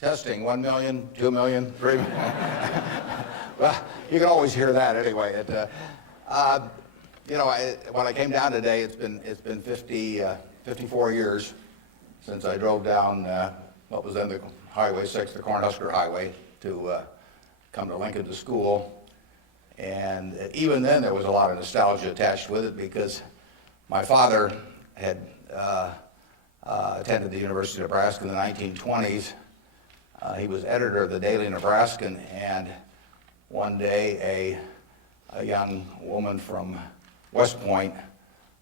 Testing, 1 million, 2 million, 3 million. Well, you can always hear that anyway. When I came down today, it's been 54 years since I drove down what was then the Highway 6, the Cornhusker Highway, to come to Lincoln to school. And even then, there was a lot of nostalgia attached with it because my father had attended the University of Nebraska in the 1920s. He was editor of the Daily Nebraskan, and one day a young woman from West Point,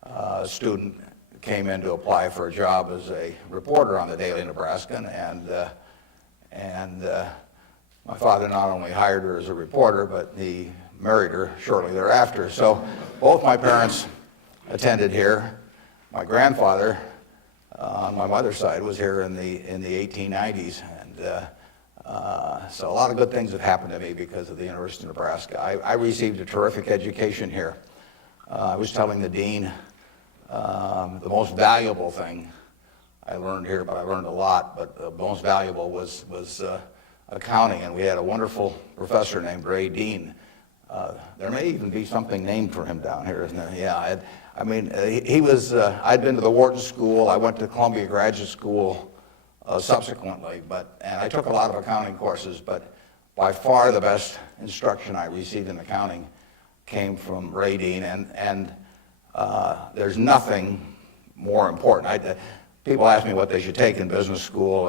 a student, came in to apply for a job as a reporter on the Daily Nebraskan, and my father not only hired her as a reporter, but he married her shortly thereafter. So both my parents attended here. My grandfather on my mother's side was here in the 1890s, and so a lot of good things have happened to me because of the University of Nebraska. I received a terrific education here. I was telling the dean the most valuable thing I learned here, but I learned a lot, but the most valuable was accounting, and we had a wonderful professor named Ray Dean. There may even be something named for him down here, isn't there? Yeah, he was, I'd been to the Wharton School, I went to Columbia Graduate School subsequently, and I took a lot of accounting courses, but by far the best instruction I received in accounting came from Ray Dean, and there's nothing more important. People ask me what they should take in business school,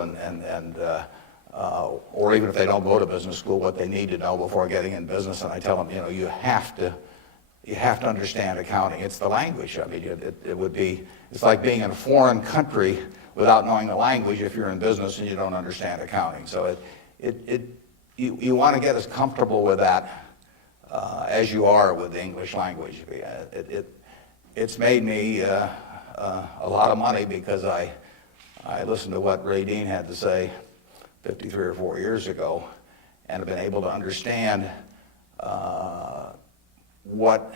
or even if they don't go to business school, what they need to know before getting in business, and I tell them, you have to understand accounting. It's the language. I mean, it's like being in a foreign country without knowing the language if you're in business and you don't understand accounting. So you want to get as comfortable with that as you are with the English language. It's made me a lot of money because I listened to what Ray Dean had to say 53 or 4 years ago, and have been able to understand what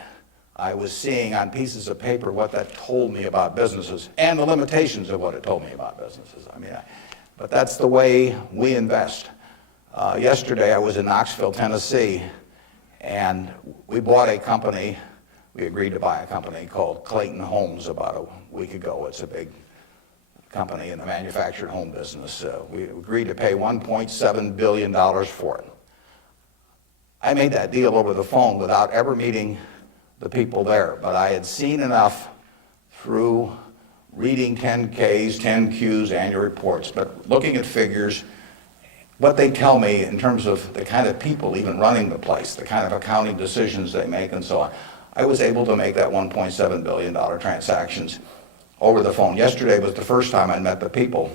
I was seeing on pieces of paper, what that told me about businesses, and the limitations of what it told me about businesses. But that's the way we invest. Yesterday I was in Knoxville, Tennessee, and we bought a company. We agreed to buy a company called Clayton Homes about a week ago. It's a big company in the manufactured home business. We agreed to pay $1.7 billion for it. I made that deal over the phone without ever meeting the people there, but I had seen enough through reading 10Ks, 10Qs, annual reports, but looking at figures, what they tell me in terms of the kind of people even running the place, the kind of accounting decisions they make and so on. I was able to make that $1.7 billion transactions over the phone. Yesterday was the first time I met the people,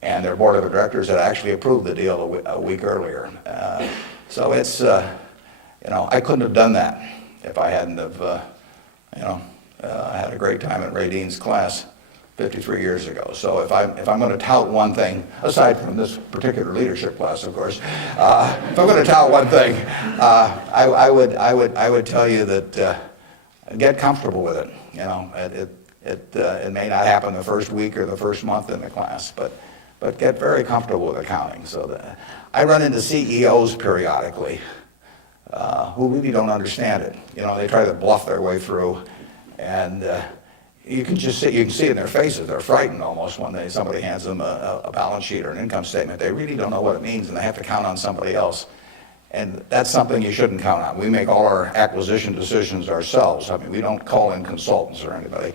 and their board of directors had actually approved the deal a week earlier. So it's, I couldn't have done that if I hadn't have, had a great time at Ray Dean's class 53 years ago. So if I'm going to tout one thing, aside from this particular leadership class, of course, if I'm going to tout one thing, I would tell you that get comfortable with it. It may not happen the first week or the first month in the class, but get very comfortable with accounting. So I run into CEOs periodically who really don't understand it. They try to bluff their way through, and you can see it in their faces. They're frightened almost when somebody hands them a balance sheet or an income statement. They really don't know what it means, and they have to count on somebody else. And that's something you shouldn't count on. We make all our acquisition decisions ourselves. We don't call in consultants or anybody.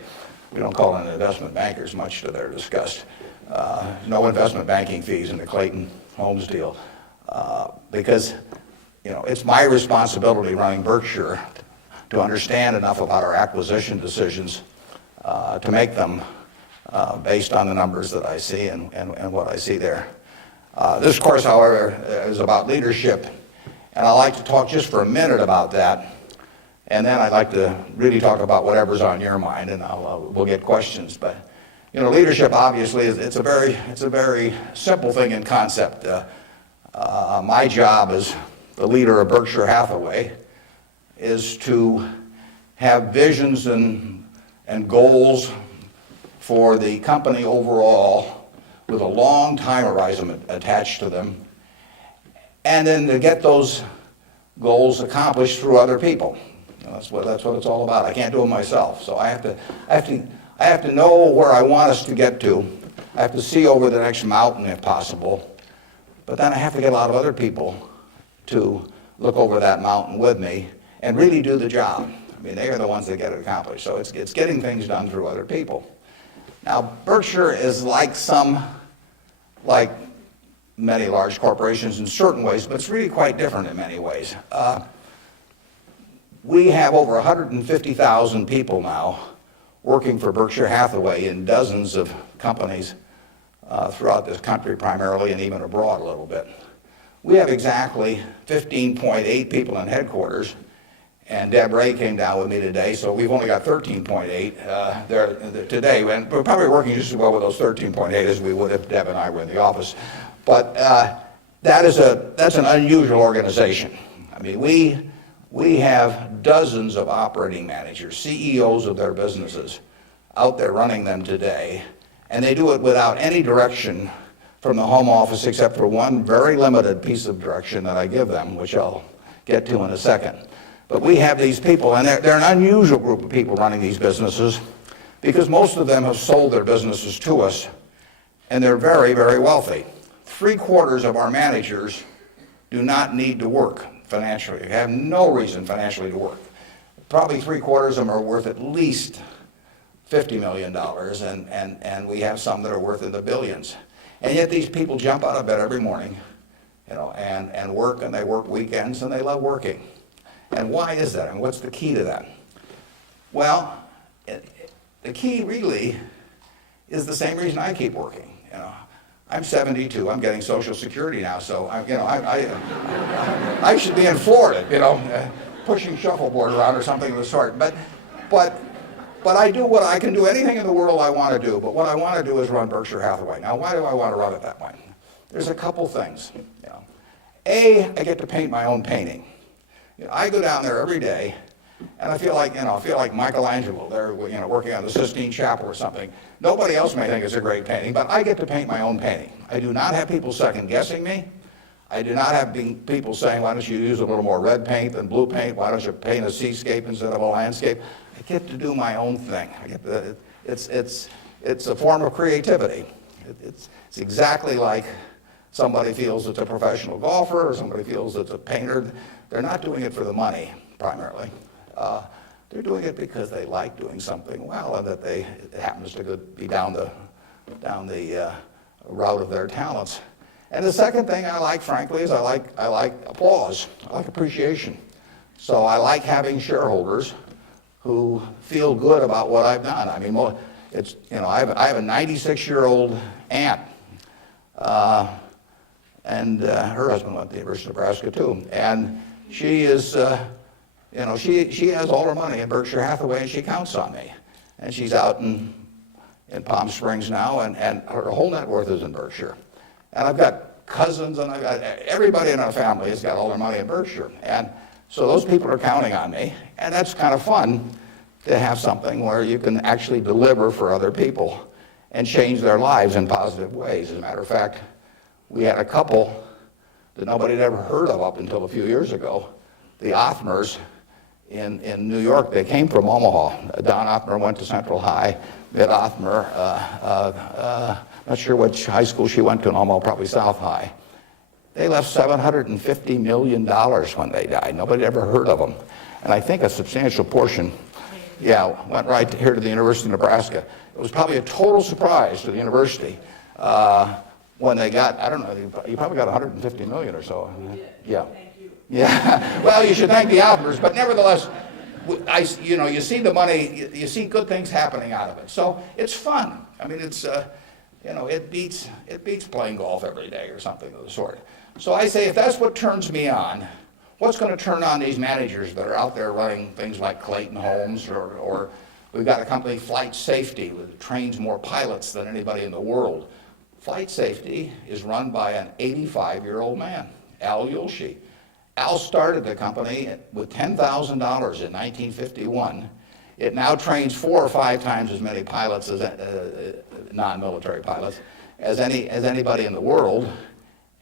We don't call in investment bankers, much to their disgust. No investment banking fees in the Clayton Homes deal, because it's my responsibility running Berkshire to understand enough about our acquisition decisions to make them based on the numbers that I see and what I see there. This course, however, is about leadership, and I'd like to talk just for a minute about that, and then I'd like to really talk about whatever's on your mind, and we'll get questions. But leadership obviously it's a very simple thing in concept. My job as the leader of Berkshire Hathaway is to have visions and goals for the company overall with a long time horizon attached to them, and then to get those goals accomplished through other people. That's what it's all about. I can't do it myself, so I have to know where I want us to get to. I have to see over the next mountain if possible, but then I have to get a lot of other people to look over that mountain with me and really do the job. I mean, they are the ones that get it accomplished. So it's getting things done through other people. Now, Berkshire is like many large corporations in certain ways, but it's really quite different in many ways. We have over 150,000 people now working for Berkshire Hathaway in dozens of companies throughout this country primarily, and even abroad a little bit. We have exactly 15.8 people in headquarters, and Deb Ray came down with me today, so we've only got 13.8 there today, and we're probably working just as well with those 13.8 as we would if Deb and I were in the office. But that's an unusual organization. I mean, we have dozens of operating managers, CEOs of their businesses, out there running them today, and they do it without any direction from the home office except for one very limited piece of direction that I give them, which I'll get to in a second. But we have these people, and they're an unusual group of people running these businesses because most of them have sold their businesses to us, and they're very, very wealthy. 3/4 of our managers do not need to work financially. They have no reason financially to work. Probably 3/4 of them are worth at least $50 million, and we have some that are worth in the billions. And yet these people jump out of bed every morning, and work, and they work weekends, and they love working. And why is that? And what's the key to that? Well, the key really is the same reason I keep working. I'm 72. I'm getting Social Security now, so I should be in Florida, pushing shuffleboard around or something of the sort. But I do what I can do, anything in the world I want to do. But what I want to do is run Berkshire Hathaway. Now, why do I want to run it that way? There's a couple things. A, I get to paint my own painting. I go down there every day, and I feel like Michelangelo. They're working on the Sistine Chapel or something. Nobody else may think it's a great painting, but I get to paint my own painting. I do not have people second guessing me. I do not have people saying, why don't you use a little more red paint than blue paint? Why don't you paint a seascape instead of a landscape? I get to do my own thing. It's a form of creativity. It's exactly like somebody feels it's a professional golfer or somebody feels it's a painter. They're not doing it for the money, primarily. They're doing it because they like doing something well, and that it happens to be down the route of their talents. And the second thing I like, frankly, is I like applause. I like appreciation. So I like having shareholders who feel good about what I've done. I mean, I have a 96-year-old aunt, and her husband went to the University of Nebraska too, and she is. She has all her money in Berkshire Hathaway, and she counts on me. And she's out in Palm Springs now, and her whole net worth is in Berkshire. And I've got cousins, and I've got everybody in our family has got all their money in Berkshire. And so those people are counting on me, and that's kind of fun to have something where you can actually deliver for other people and change their lives in positive ways. As a matter of fact, we had a couple that nobody had ever heard of up until a few years ago, the Othmers in New York. They came from Omaha. Don Othmer went to Central High. Mitt Othmer, not sure which high school she went to in Omaha, probably South High. They left $750 million when they died. Nobody ever heard of them. And I think a substantial portion, went right here to the University of Nebraska. It was probably a total surprise to the university when they got, I don't know, you probably got 150 million or so. Yeah. Yeah, well, you should thank the Othmers, but nevertheless, you see the money, you see good things happening out of it. So it's fun. I mean, it's, it beats playing golf every day or something of the sort. So I say, if that's what turns me on, what's going to turn on these managers that are out there running things like Clayton Homes, or we've got a company, Flight Safety, that trains more pilots than anybody in the world. Flight Safety is run by an 85-year-old man, Al Yulshi. Al started the company with $10,000 in 1951. It now trains 4 or 5 times as many pilots as non-military pilots, as anybody in the world.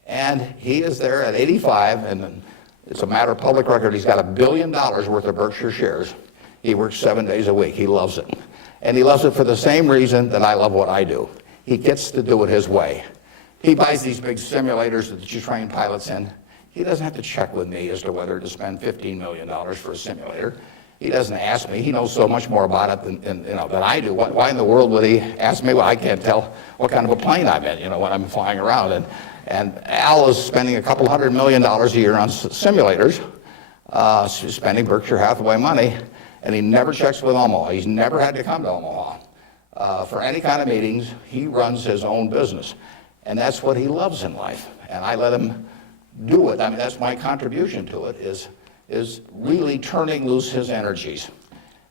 And he is there at 85, and it's a matter of public record. He's got $1 billion worth of Berkshire shares. He works 7 days a week. He loves it. And he loves it for the same reason that I love what I do. He gets to do it his way. He buys these big simulators that you train pilots in. He doesn't have to check with me as to whether to spend $15 million for a simulator. He doesn't ask me. He knows so much more about it than I do. Why in the world would he ask me? Well, I can't tell what kind of a plane I'm in, when I'm flying around. And Al is spending a couple $100 million a year on simulators, spending Berkshire Hathaway money, and he never checks with Omaha. He's never had to come to Omaha for any kind of meetings. He runs his own business, and that's what he loves in life. And I let him do it. I mean, that's my contribution to it, is really turning loose his energies.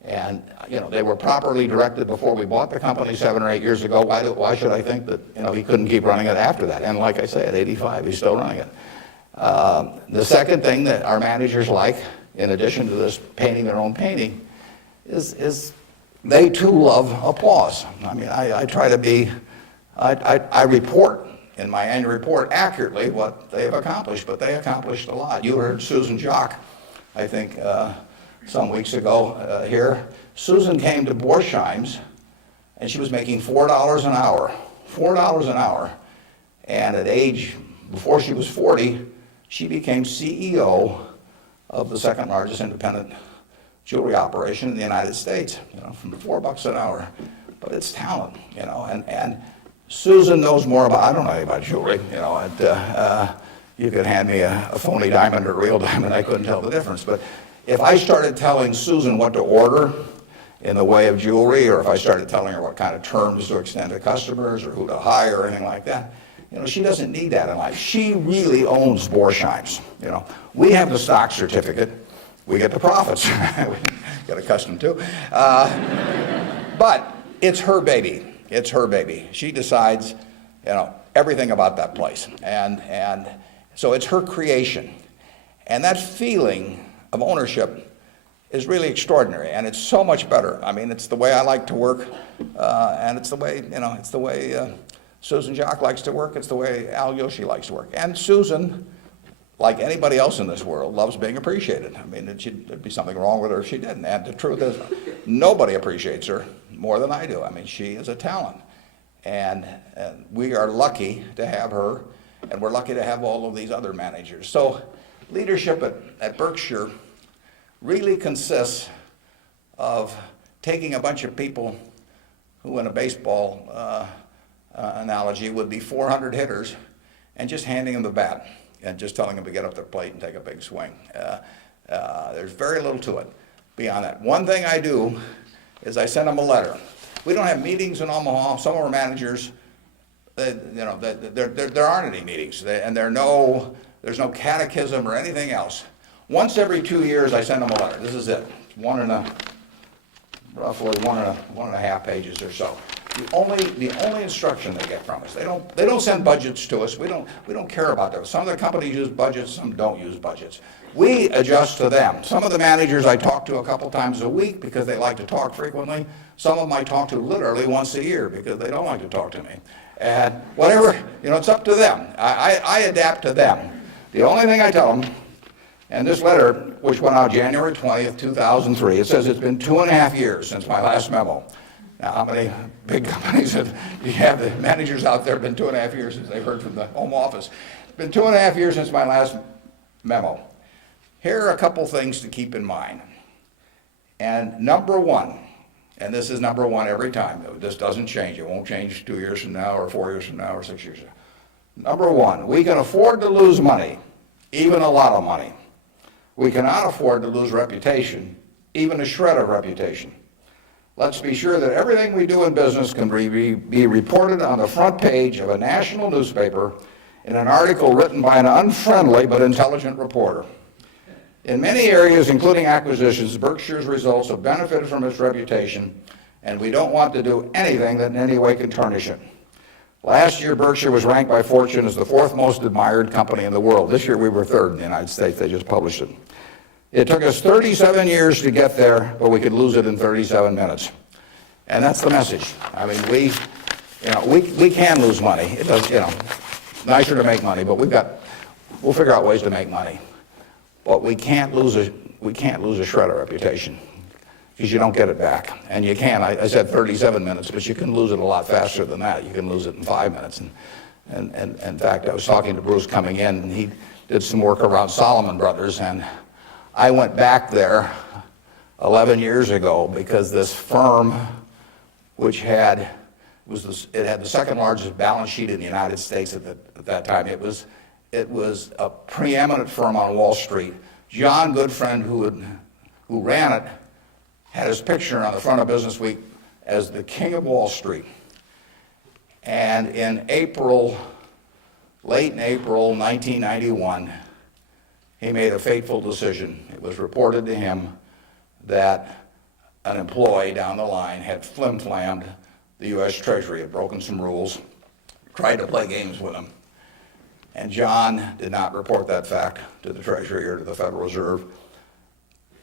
And, they were properly directed before we bought the company 7 or 8 years ago. Why should I think that, he couldn't keep running it after that? And like I say, at 85, he's still running it. The second thing that our managers like, in addition to this painting their own painting, is they too love applause. I mean, I try to be, I report in my annual report accurately what they have accomplished, but they accomplished a lot. You heard Susan Jock, I think, some weeks ago here. Susan came to Borsheim's, and she was making $4 an hour. $4 an hour. And at age, before she was 40, she became CEO of the second largest independent jewelry operation in the United States, from $4 an hour. But it's talent, and Susan knows more about, I don't know anything about jewelry, you could hand me a phony diamond or a real diamond, I couldn't tell the difference. But if I started telling Susan what to order in the way of jewelry, or if I started telling her what kind of terms to extend to customers or who to hire or anything like that, she doesn't need that in life. She really owns Borsheim's. We have the stock certificate. We get the profits. We get accustomed to. But it's her baby. It's her baby. She decides, everything about that place. And so it's her creation. And that feeling of ownership is really extraordinary, and it's so much better. I mean, it's the way I like to work, and it's the way, Susan Jock likes to work. It's the way Al Yoshi likes to work. And Susan, like anybody else in this world, loves being appreciated. I mean, there'd be something wrong with her if she didn't. And the truth is, nobody appreciates her more than I do. I mean, she is a talent. And we are lucky to have her, and we're lucky to have all of these other managers. So leadership at Berkshire really consists of taking a bunch of people who, in a baseball analogy, would be 400 hitters, and just handing them the bat and just telling them to get up their plate and take a big swing. There's very little to it beyond that. One thing I do is I send them a letter. We don't have meetings in Omaha. Some of our managers, there aren't any meetings, and there's no catechism or anything else. Once every 2 years, I send them a letter. This is it. Roughly one and a half pages or so. The only instruction they get from us. They don't send budgets to us. We don't care about those. Some of the companies use budgets, some don't use budgets. We adjust to them. Some of the managers I talk to a couple times a week because they like to talk frequently. Some of them I talk to literally once a year because they don't like to talk to me. And whatever, it's up to them. I adapt to them. The only thing I tell them, and this letter, which went out January 20th, 2003, it says it's been 2.5 years since my last memo. Now, how many big companies do you have? The managers out there have been 2.5 years since they've heard from the home office. It's been 2.5 years since my last memo. Here are a couple things to keep in mind. And number one, and this is number one every time, this doesn't change. It won't change 2 years from now or 4 years from now or 6 years from now. Number one, we can afford to lose money, even a lot of money. We cannot afford to lose reputation, even a shred of reputation. Let's be sure that everything we do in business can be reported on the front page of a national newspaper in an article written by an unfriendly but intelligent reporter. In many areas, including acquisitions, Berkshire's results have benefited from its reputation, and we don't want to do anything that in any way can tarnish it. Last year, Berkshire was ranked by Fortune as the 4th most admired company in the world. This year, we were 3rd in the United States. They just published it. It took us 37 years to get there, but we could lose it in 37 minutes. And that's the message. I mean, we can lose money. It does, nicer to make money, but we'll figure out ways to make money. But we can't lose a shred of reputation, because you don't get it back. And you can. I said 37 minutes, but you can lose it a lot faster than that. You can lose it in 5 minutes. And in fact, I was talking to Bruce coming in, and he did some work around Salomon Brothers, and I went back there 11 years ago because this firm, which had the second largest balance sheet in the United States at that time. It was a preeminent firm on Wall Street. John Goodfriend, who ran it, had his picture on the front of Business Week as the king of Wall Street. And in late in April 1991, he made a fateful decision. It was reported to him that an employee down the line had flim-flammed the U.S. Treasury, had broken some rules, tried to play games with him. And John did not report that fact to the Treasury or to the Federal Reserve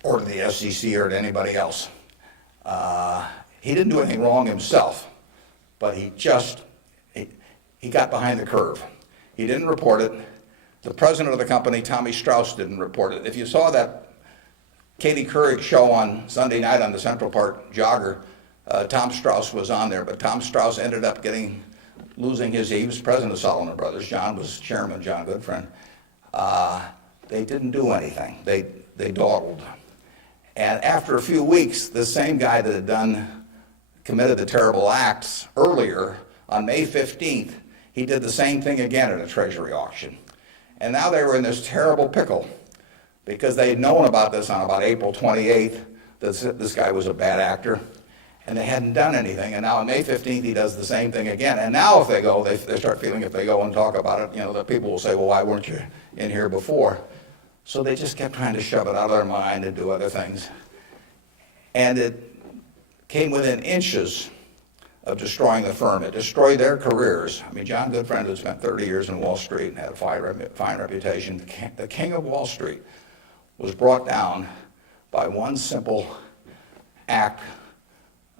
or to the SEC or to anybody else. He didn't do anything wrong himself, but he got behind the curve. He didn't report it. The president of the company, Tommy Strauss, didn't report it. If you saw that Katie Couric show on Sunday night on the Central Park Jogger, Tom Strauss was on there, but Tom Strauss ended up losing he was president of Salomon Brothers. John was chairman, John Goodfriend. They didn't do anything. They dawdled. And after a few weeks, the same guy that had committed the terrible acts earlier, on May 15th, he did the same thing again at a Treasury auction. And now they were in this terrible pickle because they had known about this on about April 28th, that this guy was a bad actor, and they hadn't done anything. And now on May 15th, he does the same thing again. And now if they go, they start feeling if they go and talk about it, the people will say, well, why weren't you in here before? So they just kept trying to shove it out of their mind and do other things. And it came within inches of destroying the firm. It destroyed their careers. I mean, John Goodfriend had spent 30 years in Wall Street and had a fine reputation. The king of Wall Street was brought down by one simple act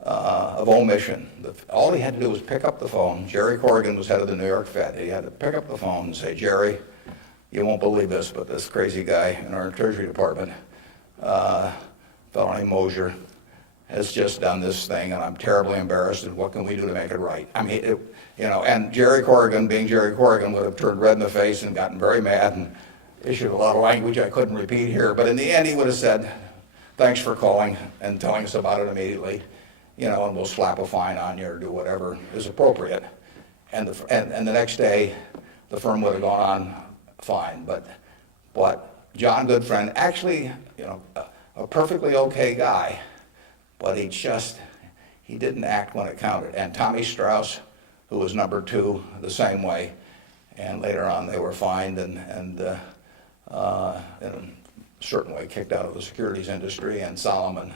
of omission. All he had to do was pick up the phone. Jerry Corrigan was head of the New York Fed. He had to pick up the phone and say, Jerry, you won't believe this, but this crazy guy in our Treasury Department, a fellow named Mosier, has just done this thing, and I'm terribly embarrassed, and what can we do to make it right? I mean, and Jerry Corrigan, being Jerry Corrigan, would have turned red in the face and gotten very mad and issued a lot of language I couldn't repeat here, but in the end he would have said, thanks for calling and telling us about it immediately, and we'll slap a fine on you or do whatever is appropriate. And the next day, the firm would have gone on fine, but John Goodfriend, actually, a perfectly okay guy, but he didn't act when it counted. And Tommy Strauss, who was number two, the same way. And later on, they were fined and in a certain way kicked out of the securities industry. And Salomon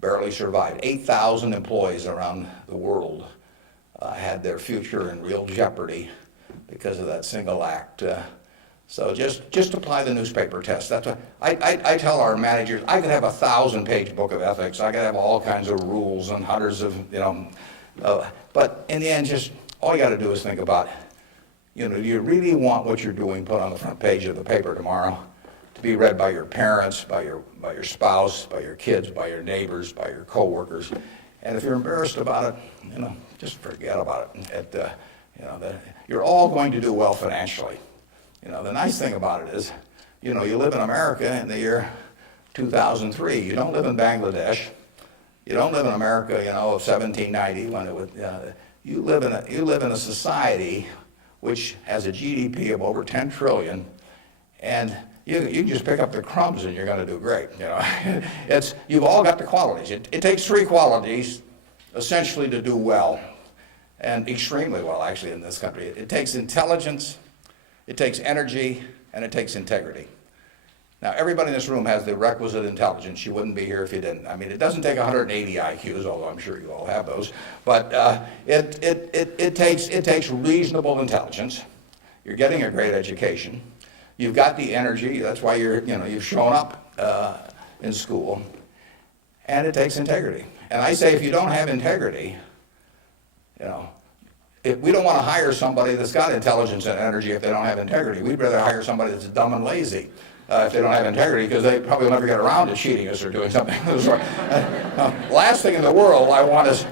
barely survived. 8,000 employees around the world had their future in real jeopardy because of that single act. So just apply the newspaper test. That's what I tell our managers. I could have a 1,000-page book of ethics. I could have all kinds of rules and hundreds of, but in the end, just all you got to do is think about, do you really want what you're doing put on the front page of the paper tomorrow to be read by your parents, by your spouse, by your kids, by your neighbors, by your coworkers? And if you're embarrassed about it, just forget about it. You're all going to do well financially. The nice thing about it is, you live in America in the year 2003. You don't live in Bangladesh. You don't live in America, of 1790 when it would. You live in a society which has a GDP of over 10 trillion, and you can just pick up the crumbs and you're going to do great. You've all got the qualities. It takes three qualities essentially to do well, and extremely well actually in this country. It takes intelligence. It takes energy, and it takes integrity. Now, everybody in this room has the requisite intelligence. You wouldn't be here if you didn't. I mean, it doesn't take 180 IQs, although I'm sure you all have those. But it takes reasonable intelligence. You're getting a great education. You've got the energy. That's why you've shown up in school. And it takes integrity. And I say, if you don't have integrity, we don't want to hire somebody that's got intelligence and energy if they don't have integrity. We'd rather hire somebody that's dumb and lazy if they don't have integrity, because they probably will never get around to cheating us or doing something. Last thing in the world I want is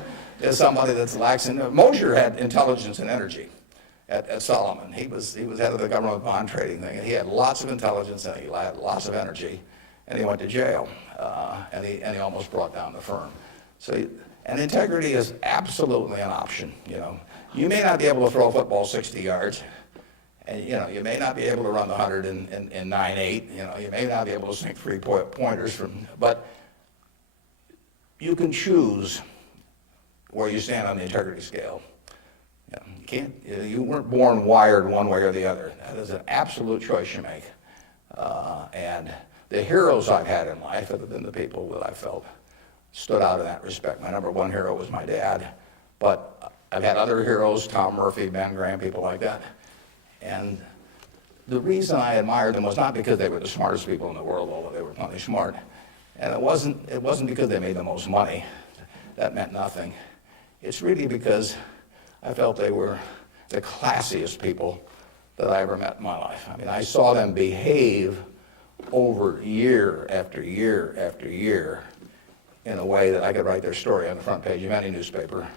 somebody that's lacks in. Mosher had intelligence and energy at Solomon. He was head of the government bond trading thing, and he had lots of intelligence and he had lots of energy, and he went to jail, and he almost brought down the firm. So, and integrity is absolutely an option. You may not be able to throw a football 60 yards, and you may not be able to run the 100 in 9.8. You may not be able to sink 3-pointers but you can choose where you stand on the integrity scale. You weren't born wired one way or the other. That is an absolute choice you make. And the heroes I've had in life have been the people that I felt stood out in that respect. My number one hero was my dad, but I've had other heroes, Tom Murphy, Ben Graham, people like that. And the reason I admired them was not because they were the smartest people in the world, although they were plenty smart. And it wasn't because they made the most money. That meant nothing. It's really because I felt they were the classiest people that I ever met in my life. I mean, I saw them behave over year after year after year in a way that I could write their story on the front page of any newspaper,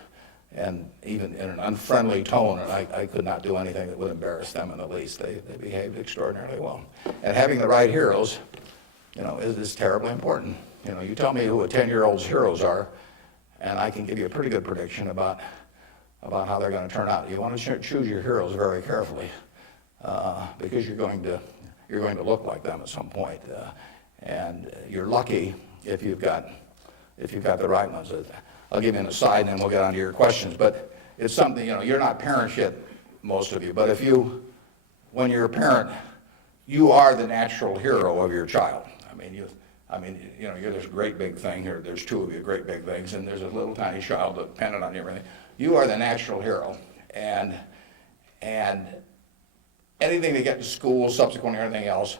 and even in an unfriendly tone, and I could not do anything that would embarrass them in the least. They behaved extraordinarily well. And having the right heroes, is terribly important. You tell me who a 10-year-old's heroes are, and I can give you a pretty good prediction about how they're going to turn out. You want to choose your heroes very carefully, because you're going to look like them at some point, and you're lucky if you've got the right ones. I'll give you an aside, and then we'll get on to your questions. But it's something, you're not parents yet, most of you. But when you're a parent, you are the natural hero of your child. You're this great big thing here. There's two of you great big things, and there's a little tiny child dependent on you and everything. You are the natural hero, and anything they get to school, subsequently, or anything else,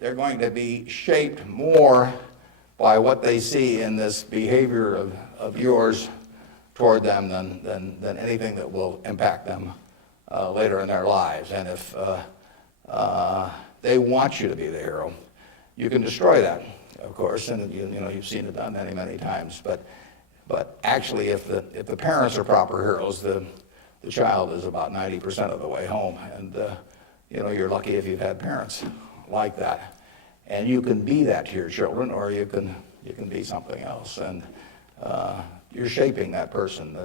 they're going to be shaped more by what they see in this behavior of yours toward them than anything that will impact them later in their lives. And if they want you to be the hero, you can destroy that, of course, and you've seen it done many, many times. But actually, if the parents are proper heroes, the child is about 90% of the way home, and you're lucky if you've had parents like that. And you can be that to your children, or you can be something else, and you're shaping that person.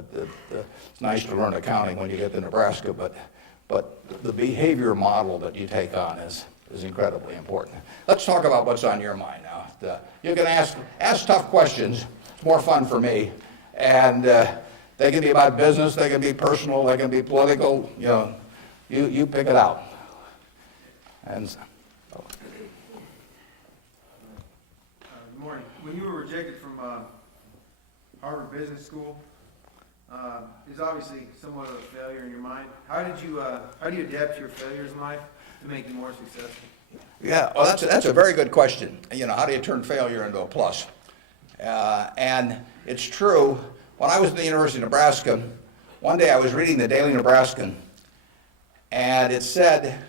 It's nice to learn accounting when you get to Nebraska, but the behavior model that you take on is incredibly important. Let's talk about what's on your mind now. You can ask tough questions. It's more fun for me, and they can be about business, they can be personal, they can be political. You pick it out. And. Good morning. When you were rejected from Harvard Business School, is obviously somewhat of a failure in your mind. How do you adapt to your failures in life to make you more successful? Yeah, well, that's a very good question. How do you turn failure into a plus? And it's true. When I was at the University of Nebraska, one day I was reading the Daily Nebraskan, and it said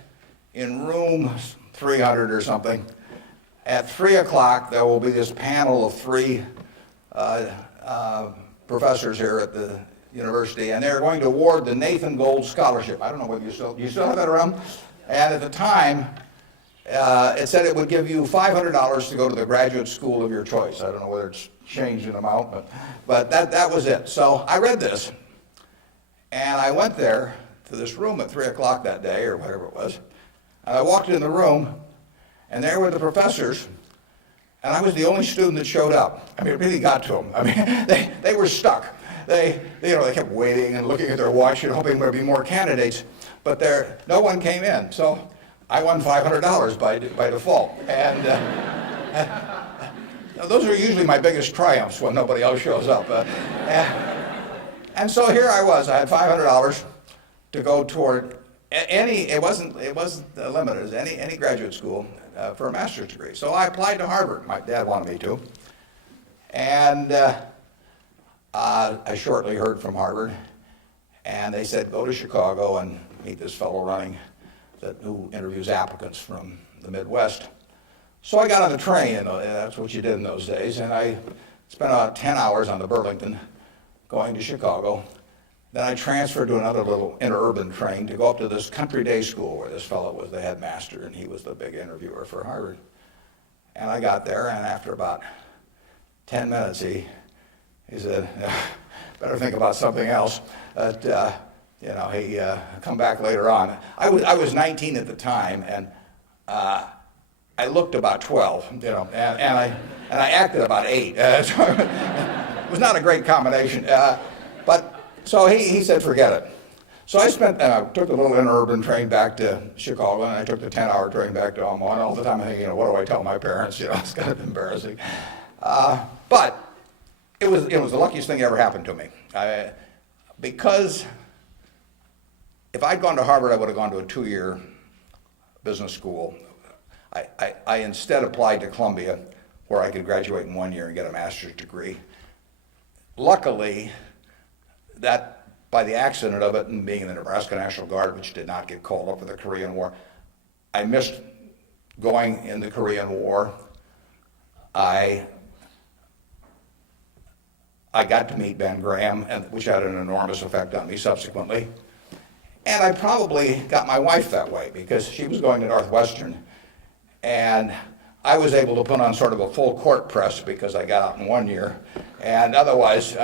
in room 300 or something, at 3 o'clock, there will be this panel of 3 professors here at the university, and they're going to award the Nathan Gold Scholarship. I don't know whether you still have that around. And at the time, it said it would give you $500 to go to the graduate school of your choice. I don't know whether it's changed in amount, but that was it. So I read this, and I went there to this room at 3 o'clock that day, or whatever it was, and I walked in the room, and there were the professors, and I was the only student that showed up. It really got to them. They were stuck. They kept waiting and looking at their watch and hoping there would be more candidates, but no one came in. So I won $500 by default. And those are usually my biggest triumphs when nobody else shows up. And so here I was. I had $500 to go toward it wasn't limited. It was any graduate school for a master's degree. So I applied to Harvard. My dad wanted me to. And I shortly heard from Harvard. And they said, go to Chicago and meet this fellow who interviews applicants from the Midwest. So I got on the train, and that's what you did in those days, and I spent about 10 hours on the Burlington going to Chicago. Then I transferred to another little interurban train to go up to this country day school where this fellow was the headmaster, and he was the big interviewer for Harvard. And I got there, and after about 10 minutes, he said, better think about something else. But, he come back later on. I was 19 at the time, and I looked about 12, and I acted about 8. So it was not a great combination. So he said, forget it. So I took the little interurban train back to Chicago, and I took the 10-hour train back to Omaha. And all the time I'm thinking, what do I tell my parents? It's kind of embarrassing. But it was the luckiest thing that ever happened to me. Because if I'd gone to Harvard, I would have gone to a 2-year business school. I instead applied to Columbia, where I could graduate in 1 year and get a master's degree. Luckily, that by the accident of it and being in the Nebraska National Guard, which did not get called up for the Korean War, I missed going in the Korean War. I got to meet Ben Graham, which had an enormous effect on me subsequently. And I probably got my wife that way because she was going to Northwestern. And I was able to put on sort of a full court press because I got out in 1 year. And otherwise,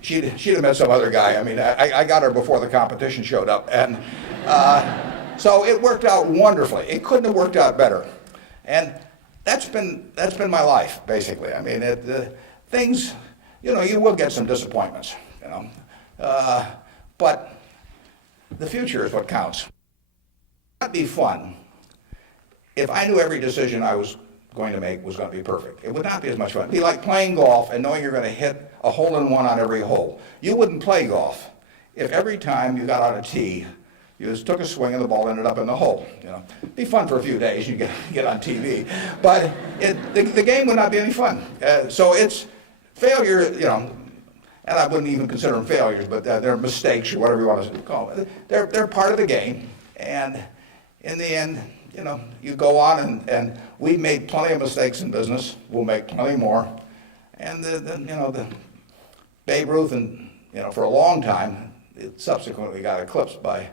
she'd have met some other guy. I mean, I got her before the competition showed up. And so it worked out wonderfully. It couldn't have worked out better. And that's been my life, basically. I mean, things, you will get some disappointments, but the future is what counts. It'd be fun if I knew every decision I was going to make was going to be perfect. It would not be as much fun. It'd be like playing golf and knowing you're going to hit a hole-in-one on every hole. You wouldn't play golf if every time you got on a tee, you just took a swing and the ball ended up in the hole. It'd be fun for a few days. You get on TV, but the game would not be any fun. So it's failure, and I wouldn't even consider them failures, but they're mistakes or whatever you want to call them. They're part of the game, and in the end, you go on, and we've made plenty of mistakes in business. We'll make plenty more, and the Babe Ruth, and for a long time, it subsequently got eclipsed by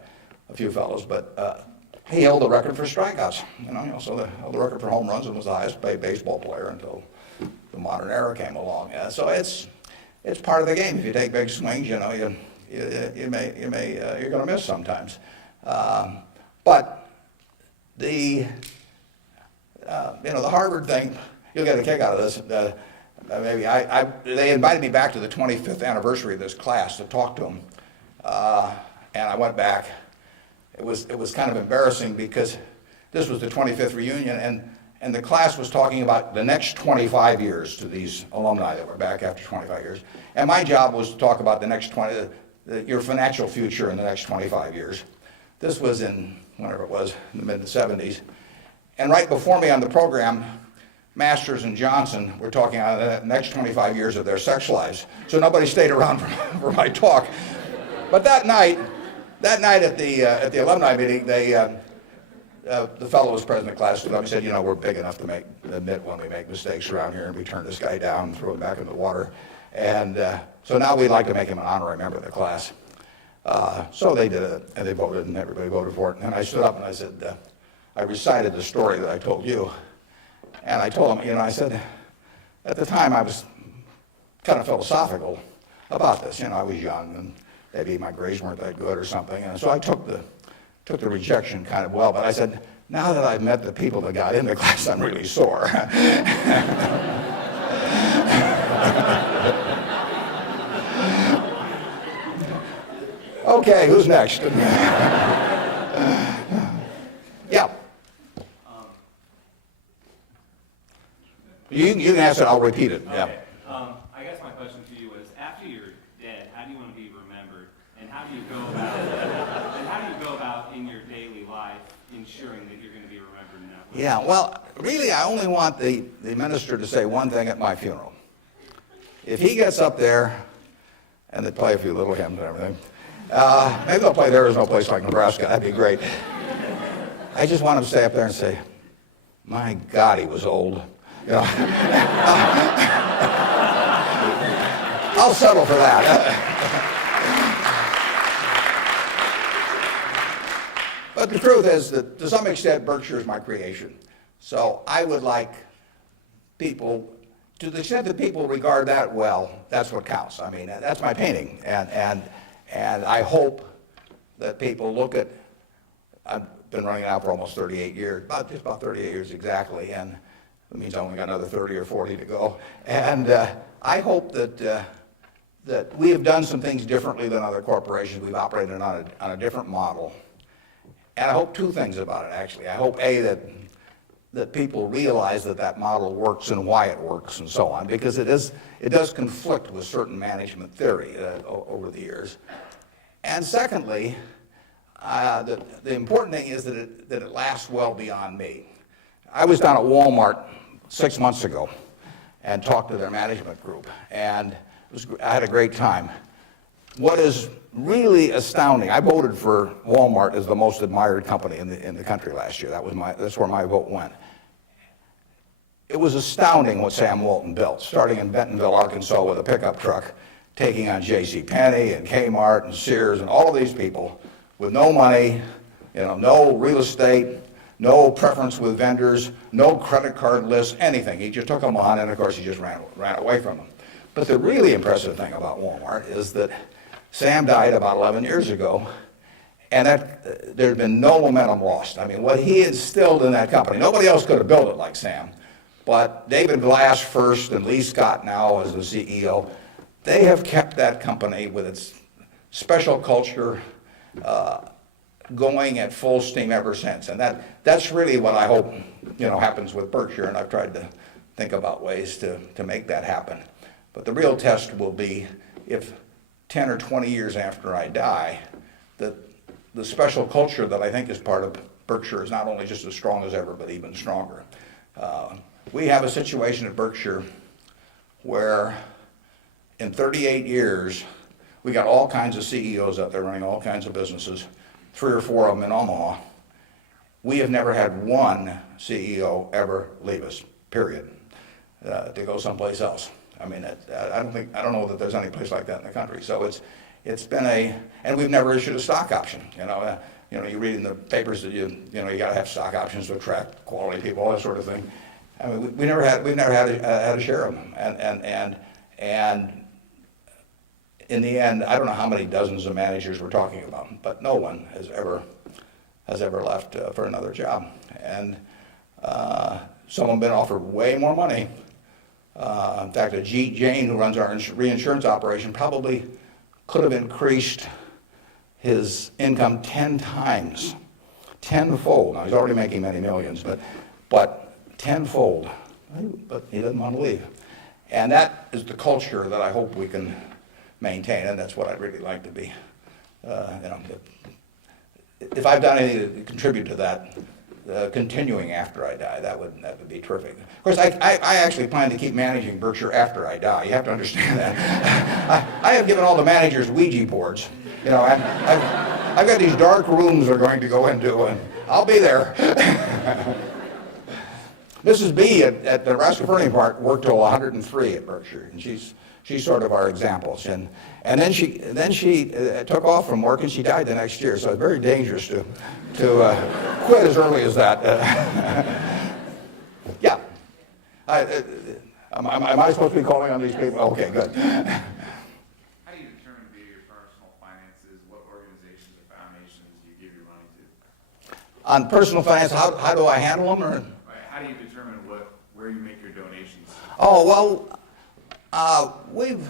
a few fellows, but he held the record for strikeouts. He also held the record for home runs and was the highest paid baseball player until the modern era came along. So it's part of the game. If you take big swings, you're going to miss sometimes. But the Harvard thing, you'll get a kick out of this. They invited me back to the 25th anniversary of this class to talk to them, and I went back. It was kind of embarrassing because this was the 25th reunion, and the class was talking about the next 25 years to these alumni that were back after 25 years. And my job was to talk about the next your financial future in the next 25 years. This was in, whenever it was, in the mid-70s. And right before me on the program, Masters and Johnson were talking about the next 25 years of their sex lives. So nobody stayed around for my talk. But that night at the alumni meeting, the fellow who was president of the class stood up and said, we're big enough to admit when we make mistakes around here, and we turn this guy down and throw him back in the water. And so now we'd like to make him an honorary member of the class. So they did it, and they voted, and everybody voted for it. And I stood up and I said, I recited the story that I told you. And I told him, I said, at the time I was kind of philosophical about this. I was young, and maybe my grades weren't that good or something. And so I took the rejection kind of well. But I said, now that I've met the people that got into class, I'm really sore. Okay, who's next? Yeah. You can ask it, I'll repeat it. Okay. Yeah. I guess my question to you is, after you're dead, how do you want to be remembered, and how do you go about in your daily life ensuring that you're going to be remembered in that way? Yeah, well, really, I only want the minister to say one thing at my funeral. If he gets up there, and they play a few little hymns and everything, Maybe they'll play there is no place like Nebraska. That'd be great. I just want him to stay up there and say, my God, he was old. You know? I'll settle for that. But the truth is that to some extent Berkshire is my creation. So I would like people, to the extent that people regard that well, that's what counts. I mean, that's my painting. And I hope that people look at, I've been running it out for almost 38 years, just about 38 years exactly, and it means I only got another 30 or 40 to go. And I hope that we have done some things differently than other corporations. We've operated on a different model. And I hope two things about it, actually. I hope, A, that people realize that model works and why it works and so on, because it does conflict with certain management theory over the years. And secondly, the important thing is that it lasts well beyond me. I was down at Walmart 6 months ago and talked to their management group, and I had a great time. What is really astounding, I voted for Walmart as the most admired company in the country last year. That's where my vote went. It was astounding what Sam Walton built, starting in Bentonville, Arkansas with a pickup truck, taking on J.C. Penney and Kmart and Sears and all of these people with no money, no real estate, no preference with vendors, no credit card lists, anything. He just took them on, and of course he just ran away from them. But the really impressive thing about Walmart is that Sam died about 11 years ago, and there had been no momentum lost. I mean, what he instilled in that company, nobody else could have built it like Sam, but David Glass first and Lee Scott now as the CEO, they have kept that company with its special culture going at full steam ever since. And that's really what I hope happens with Berkshire, and I've tried to think about ways to make that happen. But the real test will be if 10 or 20 years after I die, that the special culture that I think is part of Berkshire is not only just as strong as ever, but even stronger. We have a situation at Berkshire where in 38 years, we got all kinds of CEOs out there running all kinds of businesses, 3 or 4 of them in Omaha. We have never had one CEO ever leave us, period, to go someplace else. I mean, I don't know that there's any place like that in the country. So it's been and we've never issued a stock option. You read in the papers that you got to have stock options to attract quality people, all that sort of thing. I mean, we've never had a share of them, and in the end, I don't know how many dozens of managers we're talking about, but no one has ever left for another job, and some have been offered way more money. In fact, Ajit Jain, who runs our reinsurance operation, probably could have increased his income 10 times, tenfold. Now, he's already making many millions, but tenfold. But he doesn't want to leave. And that is the culture that I hope we can maintain, and that's what I'd really like to be. If I've done anything to contribute to that, continuing after I die, that would be terrific. Of course, I actually plan to keep managing Berkshire after I die. You have to understand that. I have given all the managers Ouija boards. I've got these dark rooms they're going to go into, and I'll be there. Mrs. B at the Nebraska Furniture Park worked till 103 at Berkshire, and she's sort of our examples. And then she took off from work, and she died the next year. So it's very dangerous to quit as early as that. Yeah. Am I supposed to be calling on these people? Okay, good. How do you determine via your personal finances what organizations or foundations you give your money to? On personal finance, how do I handle them? Or? How do you determine where you make your donations? Oh, well, we've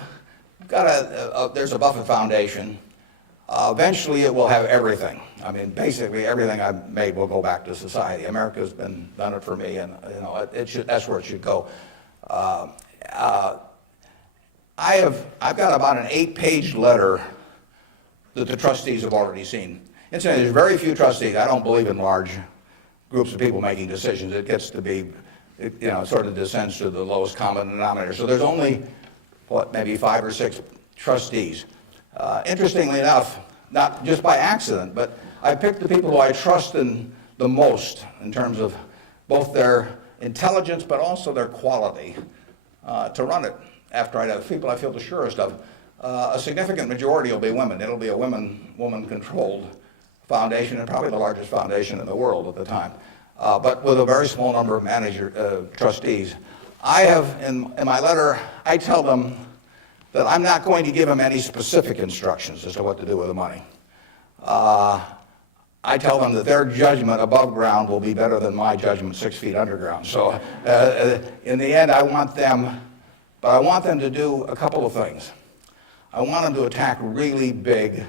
got there's a Buffett Foundation. Eventually it will have everything. I mean, basically everything I've made will go back to society. America's done it for me, and that's where it should go. I've got about an 8-page letter that the trustees have already seen. Incidentally, there's very few trustees. I don't believe in large groups of people making decisions. It gets to be, it sort of descends to the lowest common denominator. So there's only, maybe 5 or 6 trustees. Interestingly enough, not just by accident, but I picked the people who I trust in the most in terms of both their intelligence but also their quality to run it after I have people I feel the surest of. A significant majority will be women. It'll be a woman-controlled foundation, and probably the largest foundation in the world at the time, but with a very small number of trustees. I have, in my letter, I tell them that I'm not going to give them any specific instructions as to what to do with the money. I tell them that their judgment above ground will be better than my judgment 6 feet underground. So in the end, I want them to do a couple of things. I want them to attack really big,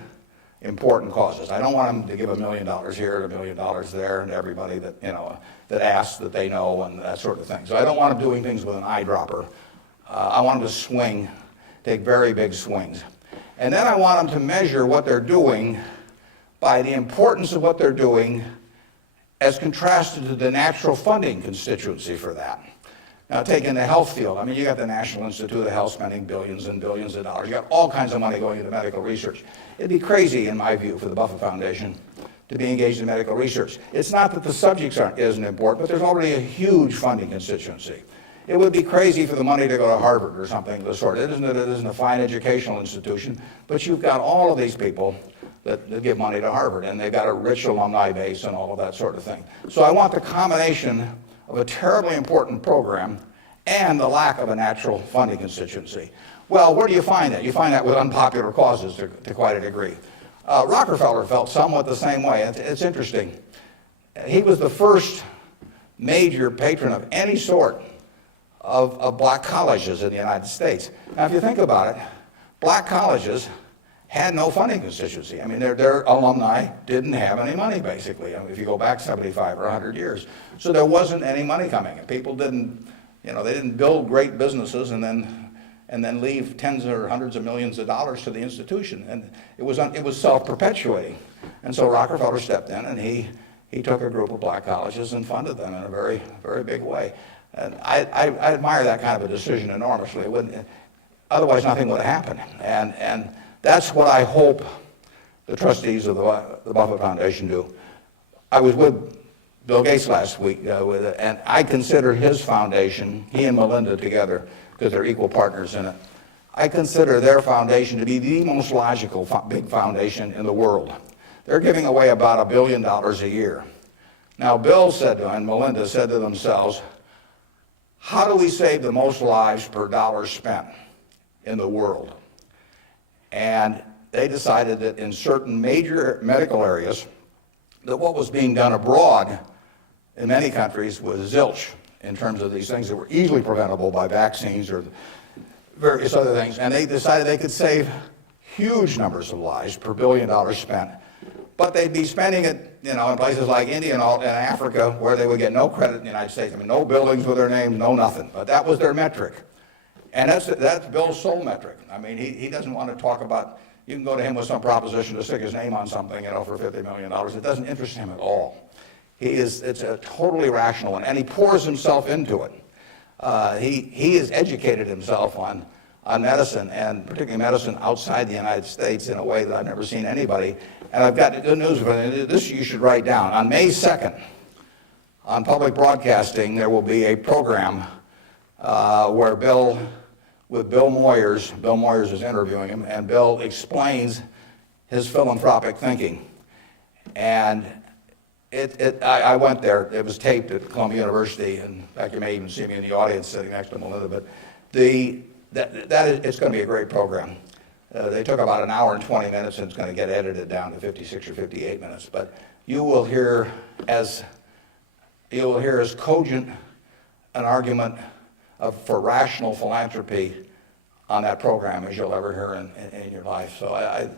important causes. I don't want them to give $1 million here and $1 million there and everybody that, that asks that they know and that sort of thing. So I don't want them doing things with an eyedropper. I want them to take very big swings. And then I want them to measure what they're doing by the importance of what they're doing as contrasted to the natural funding constituency for that. Now, taking the health field, I mean, you got the National Institute of Health spending billions and billions of dollars. You got all kinds of money going into medical research. It'd be crazy, in my view, for the Buffett Foundation to be engaged in medical research. It's not that the subjects isn't important, but there's already a huge funding constituency. It would be crazy for the money to go to Harvard or something of the sort. It isn't a fine educational institution, but you've got all of these people that give money to Harvard, and they've got a rich alumni base and all of that sort of thing. So I want the combination of a terribly important program and the lack of a natural funding constituency. Well, where do you find that? You find that with unpopular causes to quite a degree. Rockefeller felt somewhat the same way. It's interesting. He was the first major patron of any sort of black colleges in the United States. Now, if you think about it, black colleges had no funding constituency. I mean, their alumni didn't have any money, basically. I mean, if you go back 75 or 100 years. So there wasn't any money coming in. People didn't, they didn't build great businesses and then leave tens or hundreds of millions of dollars to the institution. And it was self-perpetuating. And so Rockefeller stepped in and he took a group of black colleges and funded them in a very, very big way. And I admire that kind of a decision enormously. Otherwise, nothing would happen. And that's what I hope the trustees of the Buffett Foundation do. I was with Bill Gates last week, and I consider his foundation, he and Melinda together, because they're equal partners in it, I consider their foundation to be the most logical big foundation in the world. They're giving away about $1 billion a year. Now, Bill said to, and Melinda said to themselves, how do we save the most lives per dollar spent in the world? And they decided that in certain major medical areas, that what was being done abroad in many countries was zilch in terms of these things that were easily preventable by vaccines or various other things. And they decided they could save huge numbers of lives per $1 billion spent. But they'd be spending it, in places like India and Africa, where they would get no credit in the United States. I mean, no buildings with their name, no nothing. But that was their metric. And that's Bill's sole metric. I mean, he doesn't want to talk about, you can go to him with some proposition to stick his name on something, for $50 million. It doesn't interest him at all. It's a totally rational one, and he pours himself into it. He has educated himself on medicine, and particularly medicine outside the United States, in a way that I've never seen anybody. And I've got good news for you. This you should write down. On May 2nd, on public broadcasting, there will be a program where Bill Moyers is interviewing him, and Bill explains his philanthropic thinking. And I went there. It was taped at Columbia University, and in fact, you may even see me in the audience sitting next to Melinda. But it's going to be a great program. They took about an hour and 20 minutes, and it's going to get edited down to 56 or 58 minutes. But you will hear as cogent an argument for rational philanthropy on that program as you'll ever hear in your life. So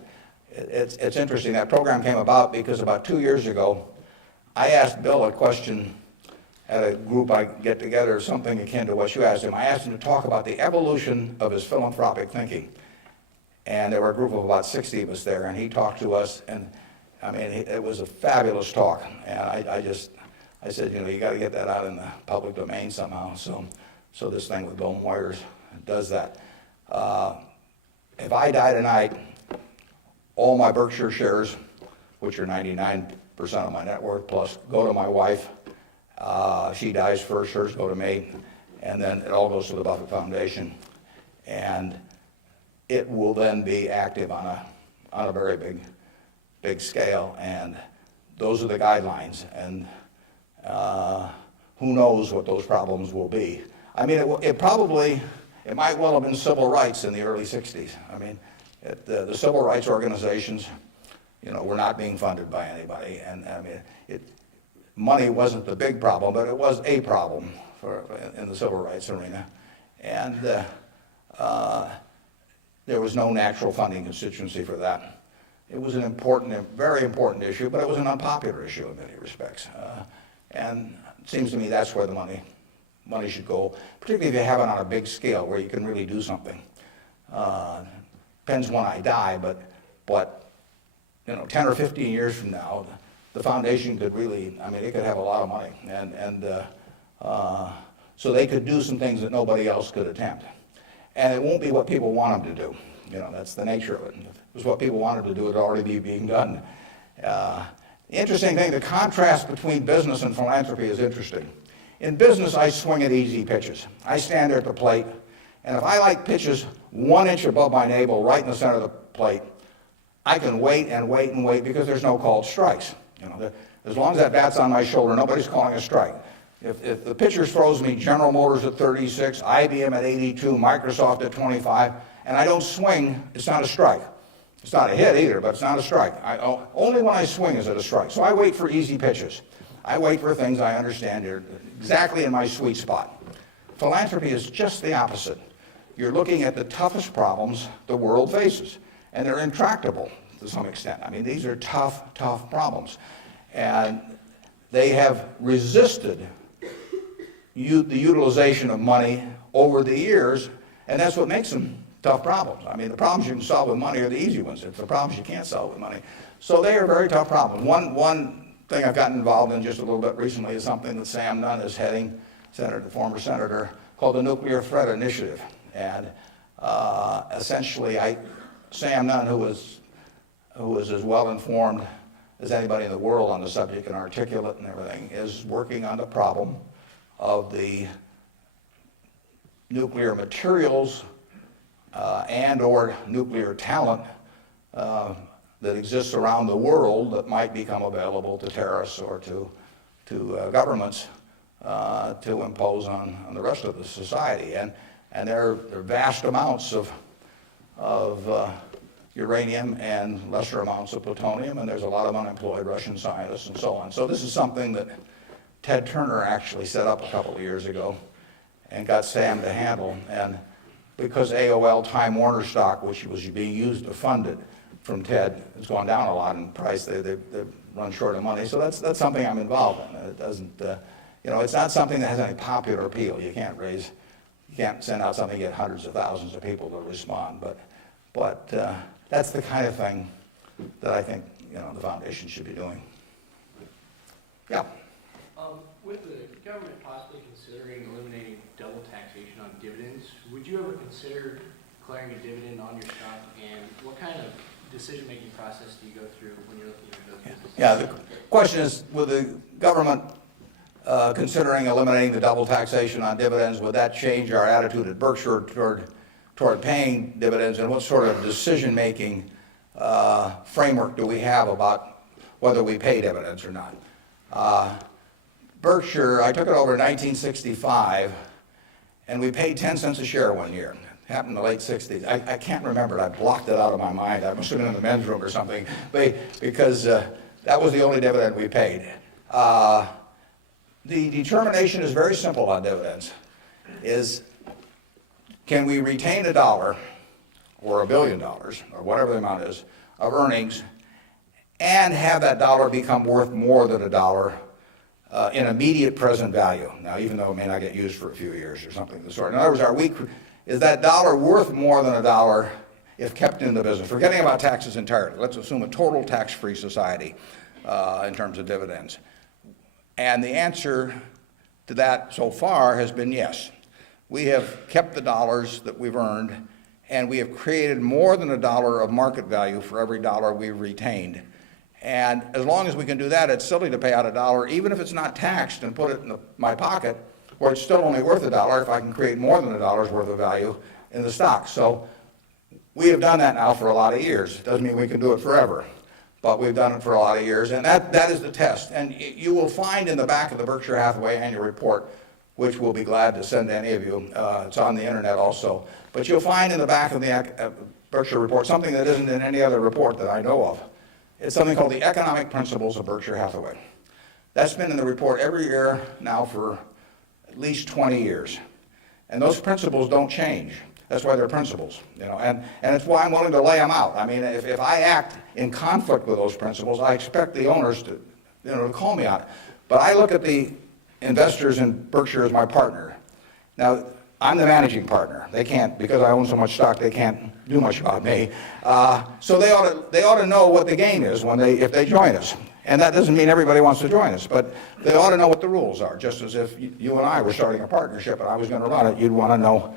it's interesting. That program came about because about 2 years ago, I asked Bill a question at a group I get together, something akin to what you asked him. I asked him to talk about the evolution of his philanthropic thinking. And there were a group of about 60 of us there, and he talked to us, and I mean, it was a fabulous talk. And I said, you got to get that out in the public domain somehow. So this thing with Bill Moyers does that. If I die tonight, all my Berkshire shares, which are 99% of my net worth, plus go to my wife. She dies first, hers go to me, and then it all goes to the Buffett Foundation. And it will then be active on a very big scale, and those are the guidelines. And who knows what those problems will be. I mean, it might well have been civil rights in the early 60s. I mean, the civil rights organizations, were not being funded by anybody. And I mean, money wasn't the big problem, but it was a problem in the civil rights arena. And there was no natural funding constituency for that. It was a very important issue, but it was an unpopular issue in many respects. And it seems to me that's where the money should go, particularly if you have it on a big scale where you can really do something. Depends when I die, but 10 or 15 years from now, the foundation could really, I mean, it could have a lot of money. And so they could do some things that nobody else could attempt. And it won't be what people want them to do. That's the nature of it. If it was what people wanted to do, it would already be being done. The interesting thing, the contrast between business and philanthropy is interesting. In business, I swing at easy pitches. I stand there at the plate, and if I like pitches 1 inch above my navel, right in the center of the plate, I can wait and wait and wait because there's no called strikes. As long as that bat's on my shoulder, nobody's calling a strike. If the pitcher throws me General Motors at 36, IBM at 82, Microsoft at 25, and I don't swing, it's not a strike. It's not a hit either, but it's not a strike. Only when I swing is it a strike. So I wait for easy pitches. I wait for things I understand are exactly in my sweet spot. Philanthropy is just the opposite. You're looking at the toughest problems the world faces, and they're intractable to some extent. I mean, these are tough problems. And they have resisted the utilization of money over the years, and that's what makes them tough problems. I mean, the problems you can solve with money are the easy ones. It's the problems you can't solve with money. So they are very tough problems. One thing I've gotten involved in just a little bit recently is something that Sam Nunn is heading, the former senator, called the Nuclear Threat Initiative. And essentially, Sam Nunn, who is as well informed as anybody in the world on the subject and articulate and everything, is working on the problem of the nuclear materials and or nuclear talent that exists around the world that might become available to terrorists or to governments to impose on the rest of the society. And there are vast amounts of uranium and lesser amounts of plutonium, and there's a lot of unemployed Russian scientists and so on. So this is something that Ted Turner actually set up a couple of years ago and got Sam to handle. And because AOL Time Warner stock, which was being used to fund it from Ted, has gone down a lot in price, they've run short of money. So that's something I'm involved in. It doesn't, it's not something that has any popular appeal. You can't send out something and get hundreds of thousands of people to respond. But that's the kind of thing that I think the foundation should be doing. Yeah. With the government possibly considering eliminating double taxation on dividends, would you ever consider declaring a dividend on your stock? And what kind of decision-making process do you go through when you're looking at those businesses? Yeah, the question is, with the government considering eliminating the double taxation on dividends, would that change our attitude at Berkshire toward paying dividends, and what sort of decision-making framework do we have about whether we pay dividends or not? Berkshire, I took it over in 1965, and we paid 10 cents a share one year. It happened in the late 60s. I can't remember it. I blocked it out of my mind. I must have been in the men's room or something, because that was the only dividend we paid. The determination is very simple on dividends, is can we retain $1 or $1 billion, or whatever the amount is, of earnings, and have that dollar become worth more than $1 in immediate present value. Now, even though it may not get used for a few years or something of the sort. In other words, is that dollar worth more than $1 if kept in the business? Forgetting about taxes entirely. Let's assume a total tax-free society in terms of dividends. And the answer to that so far has been yes. We have kept the dollars that we've earned and we have created more than $1 of market value for every dollar we've retained. And as long as we can do that, it's silly to pay out $1, even if it's not taxed, and put it in my pocket, where it's still only worth $1 if I can create more than $1 worth of value in the stock. So we have done that now for a lot of years. It doesn't mean we can do it forever, but we've done it for a lot of years, and that is the test. And you will find in the back of the Berkshire Hathaway annual report, which we'll be glad to send to any of you, it's on the internet also, but you'll find in the back of the Berkshire report something that isn't in any other report that I know of. It's something called the Economic Principles of Berkshire Hathaway. That's been in the report every year now for at least 20 years. And those principles don't change. That's why they're principles, and it's why I'm willing to lay them out. I mean, if I act in conflict with those principles, I expect the owners to, to call me on it. But I look at the investors in Berkshire as my partner. Now, I'm the managing partner. They can't, because I own so much stock, they can't do much about me. So they ought to know what the game is if they join us. And that doesn't mean everybody wants to join us, but they ought to know what the rules are. Just as if you and I were starting a partnership and I was going to run it, you'd want to know,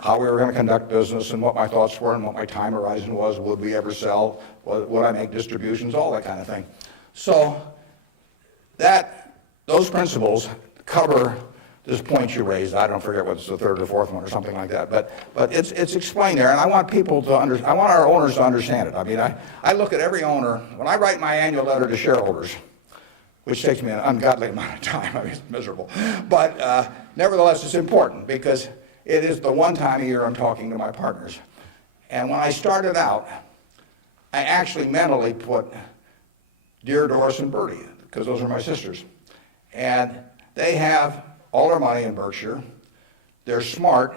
how we were going to conduct business and what my thoughts were and what my time horizon was. Would we ever sell? Would I make distributions? All that kind of thing. So those principles cover this point you raised. I don't forget what's the third or fourth one or something like that, but it's explained there, and I want people to I want our owners to understand it. I mean, I look at every owner when I write my annual letter to shareholders, which takes me an ungodly amount of time. I mean, it's miserable, but nevertheless, it's important because it is the one time a year I'm talking to my partners. And when I started out, I actually mentally put Dear Doris and Bertie, because those are my sisters, and they have all their money in Berkshire. They're smart,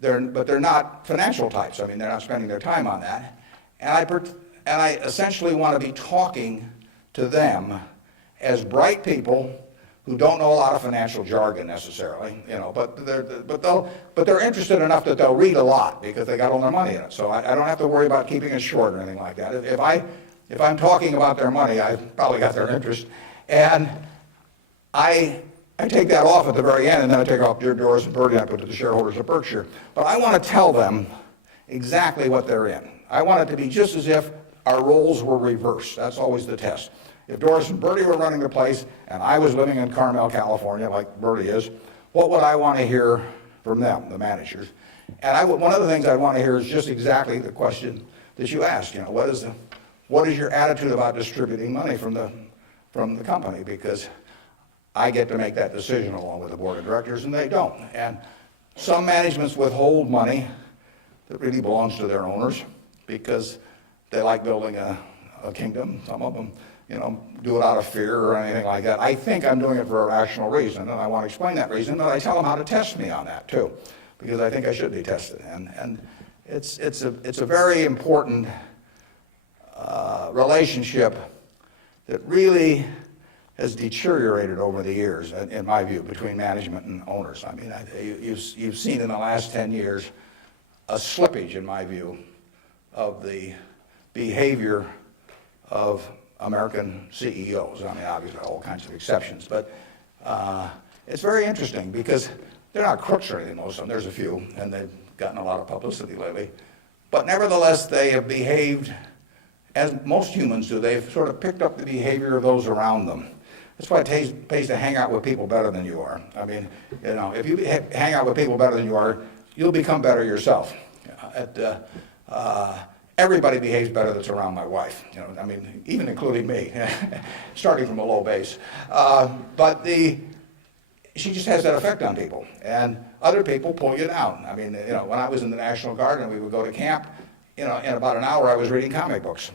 but they're not financial types. I mean, they're not spending their time on that. And I essentially want to be talking to them as bright people who don't know a lot of financial jargon necessarily, but they're interested enough that they'll read a lot because they got all their money in it. So I don't have to worry about keeping it short or anything like that. If I'm talking about their money, I've probably got their interest, and I take that off at the very end, and then I take off Dear Doris and Bertie, and I put to the shareholders of Berkshire. But I want to tell them exactly what they're in. I want it to be just as if our roles were reversed. That's always the test. If Doris and Bertie were running the place, and I was living in Carmel, California, like Bertie is, what would I want to hear from them, the managers? And one of the things I'd want to hear is just exactly the question that you asked. What is your attitude about distributing money from the company? Because I get to make that decision along with the board of directors, and they don't. And some managements withhold money that really belongs to their owners because they like building a kingdom. Some of them, do it out of fear or anything like that. I think I'm doing it for a rational reason, and I want to explain that reason, but I tell them how to test me on that too, because I think I should be tested. And it's a very important relationship that really has deteriorated over the years, in my view, between management and owners. I mean, you've seen in the last 10 years a slippage, in my view, of the behavior of American CEOs. I mean, obviously, all kinds of exceptions, but it's very interesting because they're not crooks or anything, most of them. There's a few, and they've gotten a lot of publicity lately. But nevertheless, they have behaved as most humans do. They've sort of picked up the behavior of those around them. That's why it pays to hang out with people better than you are. I mean, if you hang out with people better than you are, you'll become better yourself. Everybody behaves better that's around my wife. I mean, even including me, starting from a low base. But she just has that effect on people, and other people pull you down. I mean, when I was in the National Guard and we would go to camp, in about an hour I was reading comic books.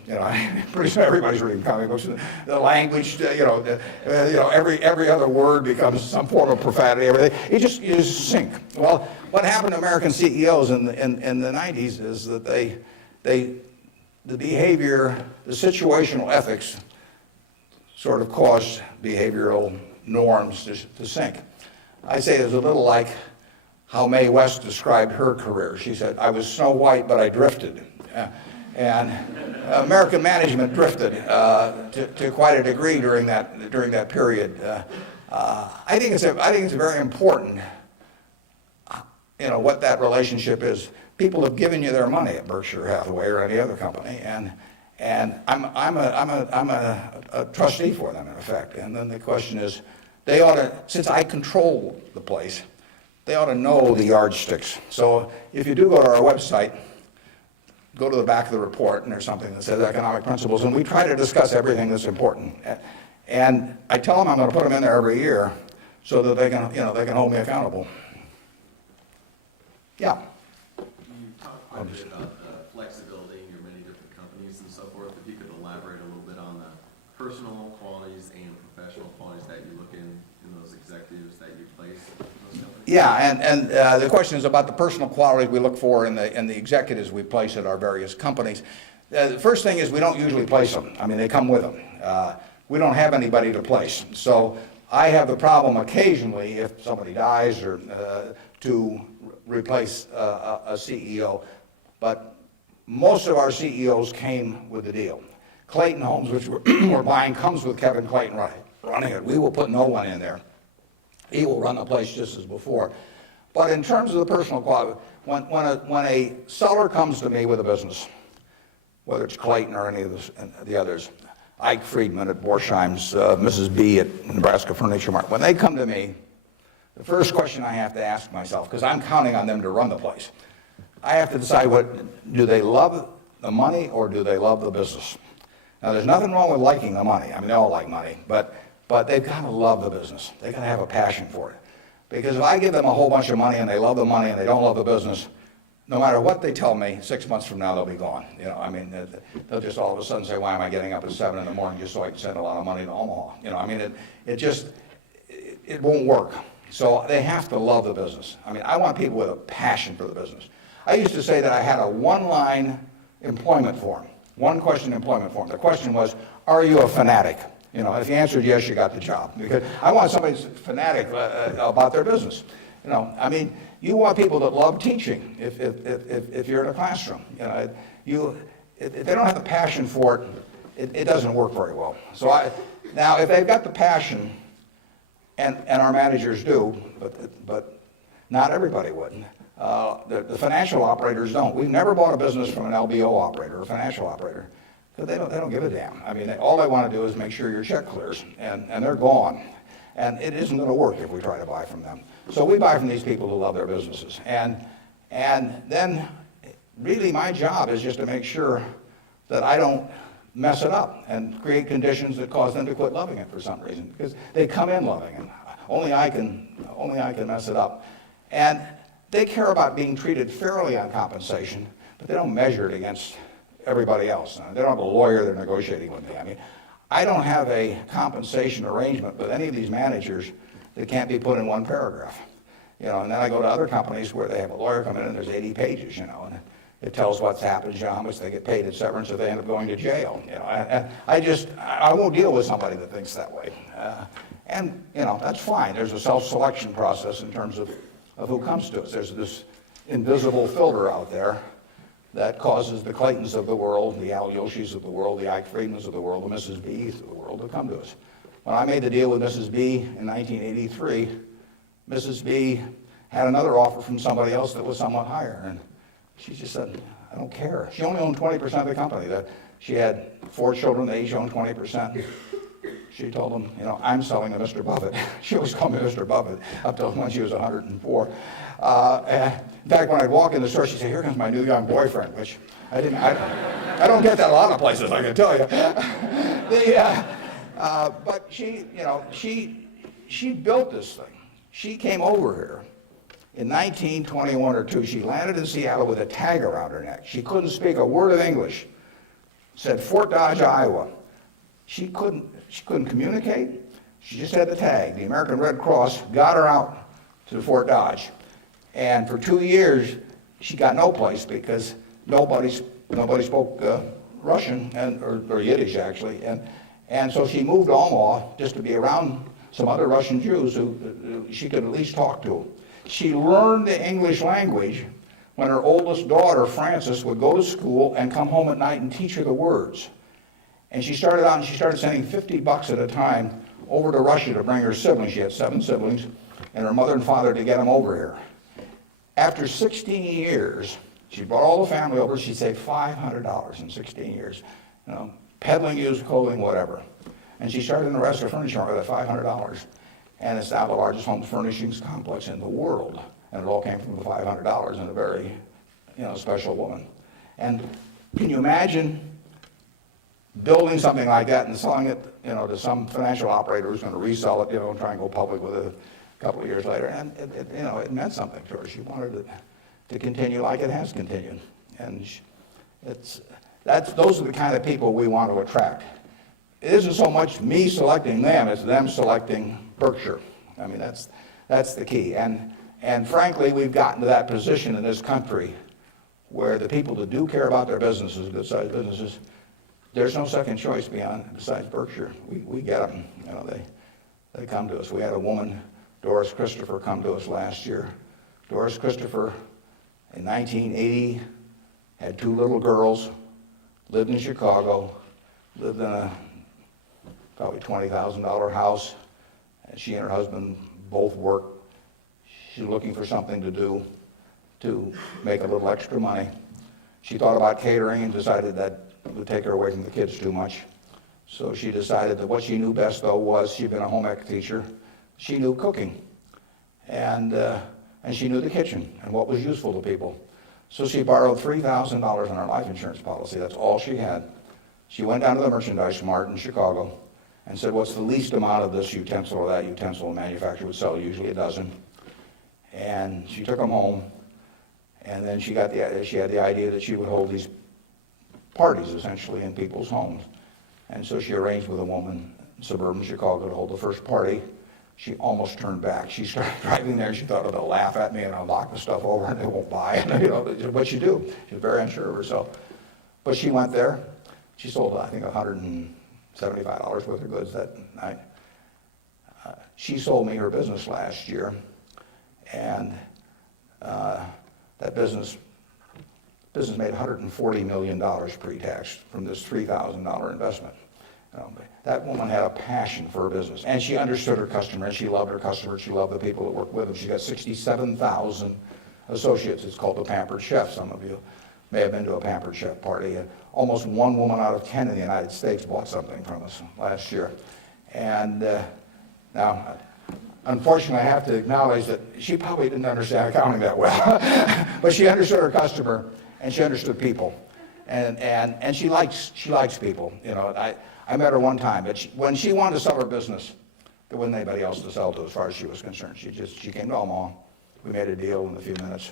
Pretty soon everybody's reading comic books. The language, every other word becomes some form of profanity. Everything. You just sink. Well, what happened to American CEOs in the 90s is that the behavior, the situational ethics, sort of caused behavioral norms to sink. I say it's a little like how Mae West described her career. She said, "I was Snow White, but I drifted." And American management drifted to quite a degree during that period. I think it's very important what that relationship is. People have given you their money at Berkshire Hathaway or any other company, and I'm a trustee for them in effect. And then the question is, they ought to, since I control the place, they ought to know the yardsticks. So if you do go to our website, go to the back of the report, and there's something that says economic principles, and we try to discuss everything that's important. And I tell them I'm going to put them in there every year so that they can, they can hold me accountable. Yeah. You talked quite a bit about flexibility in your many different companies and so forth. If you could elaborate a little bit on the personal qualities and professional qualities that you look in those executives that you place in those companies. Yeah, and the question is about the personal qualities we look for in the executives we place at our various companies. The first thing is we don't usually place them. I mean, they come with them. We don't have anybody to place. So I have the problem occasionally, if somebody dies, or to replace a CEO. But most of our CEOs came with the deal. Clayton Homes, which we're buying, comes with Kevin Clayton running it. We will put no one in there. He will run the place just as before. But in terms of the personal quality, when a seller comes to me with a business, whether it's Clayton or any of the others, Ike Friedman at Borsheim's, Mrs. B at Nebraska Furniture Mart, when they come to me, the first question I have to ask myself, because I'm counting on them to run the place, I have to decide, do they love the money or do they love the business? Now, there's nothing wrong with liking the money. I mean, they all like money, but they've got to love the business. They've got to have a passion for it. Because if I give them a whole bunch of money and they love the money and they don't love the business, no matter what they tell me, 6 months from now they'll be gone. I mean, they'll just all of a sudden say, why am I getting up at 7 in the morning just so I can send a lot of money to Omaha? I mean, it won't work. So they have to love the business. I mean, I want people with a passion for the business. I used to say that I had a one-line employment form, one-question employment form. The question was, are you a fanatic? If you answered yes, you got the job. Because I want somebody who's fanatic about their business. I mean, you want people that love teaching if you're in a classroom. If they don't have the passion for it, it doesn't work very well. So now, if they've got the passion, and our managers do, but not everybody would. The financial operators don't. We've never bought a business from an LBO operator, a financial operator. They don't give a damn. I mean, all they want to do is make sure your check clears, and they're gone. And it isn't going to work if we try to buy from them. So we buy from these people who love their businesses. And then really my job is just to make sure that I don't mess it up and create conditions that cause them to quit loving it for some reason, because they come in loving it. Only I can mess it up. And they care about being treated fairly on compensation, but they don't measure it against everybody else. They don't have a lawyer they're negotiating with me. I mean, I don't have a compensation arrangement with any of these managers that can't be put in one paragraph. And then I go to other companies where they have a lawyer come in and there's 80 pages, and it tells what's happened, how much they get paid at severance if they end up going to jail. And I won't deal with somebody that thinks that way. And that's fine. There's a self-selection process in terms of who comes to us. There's this invisible filter out there that causes the Claytons of the world, the Al Yoshis of the world, the Ike Friedmans of the world, the Mrs. B's of the world to come to us. When I made the deal with Mrs. B in 1983, Mrs. B had another offer from somebody else that was somewhat higher, and she just said, I don't care. She only owned 20% of the company. She had 4 children, they each owned 20%. She told them, I'm selling to Mr. Buffett. She always called me Mr. Buffett up till when she was 104. In fact, when I'd walk in the store, she'd say, here comes my new young boyfriend, which I don't get that a lot of places, I can tell you. But she built this thing. She came over here in 1921 or 2. She landed in Seattle with a tag around her neck. She couldn't speak a word of English. Said Fort Dodge, Iowa. She couldn't communicate. She just had the tag. The American Red Cross got her out to Fort Dodge. And for 2 years, she got no place because nobody spoke Russian or Yiddish, actually. And so she moved to Omaha just to be around some other Russian Jews who she could at least talk to. She learned the English language when her oldest daughter, Frances, would go to school and come home at night and teach her the words. And she started sending $50 at a time over to Russia to bring her siblings. She had 7 siblings, and her mother and father to get them over here. After 16 years, she brought all the family over. She saved $500 in 16 years, peddling used clothing, whatever. And she started in the restaurant furniture market with that $500. And it's now the largest home furnishings complex in the world. And it all came from the $500 and a very, special woman. And can you imagine building something like that and selling it, to some financial operator who's going to resell it, and try and go public with it a couple of years later? And it meant something to her. She wanted it to continue like it has continued. And those are the kind of people we want to attract. It isn't so much me selecting them, it's them selecting Berkshire. I mean, that's the key. And frankly, we've gotten to that position in this country where the people that do care about their businesses, good-sized businesses, there's no second choice besides Berkshire. We get them. They come to us. We had a woman, Doris Christopher, come to us last year. Doris Christopher, in 1980, had 2 little girls, lived in Chicago, lived in a probably $20,000 house. And she and her husband both worked. She's looking for something to do to make a little extra money. She thought about catering and decided that it would take her away from the kids too much. So she decided that what she knew best, though, was she'd been a home ec teacher. She knew cooking. And she knew the kitchen and what was useful to people. So she borrowed $3,000 on her life insurance policy. That's all she had. She went down to the merchandise mart in Chicago and said, what's the least amount of this utensil or that utensil a manufacturer would sell? Usually a dozen. And she took them home. And then she had the idea that she would hold these parties, essentially, in people's homes. And so she arranged with a woman in suburban Chicago to hold the first party. She almost turned back. She started driving there. She thought, they'll laugh at me and I'll knock the stuff over and they won't buy it. What you do. She's very unsure of herself. But she went there. She sold, I think, $175 worth of goods that night. She sold me her business last year. And that business made $140 million pre-tax from this $3,000 investment. That woman had a passion for her business, and she understood her customer, and she loved her customers. She loved the people that worked with them. She got 67,000 associates. It's called the Pampered Chef. Some of you may have been to a Pampered Chef party. And almost 1 woman out of 10 in the United States bought something from us last year. And now, unfortunately, I have to acknowledge that she probably didn't understand accounting that well, but she understood her customer and she understood people, and she likes people. I met her one time, but when she wanted to sell her business, there wasn't anybody else to sell to as far as she was concerned. She came to Omaha. We made a deal in a few minutes.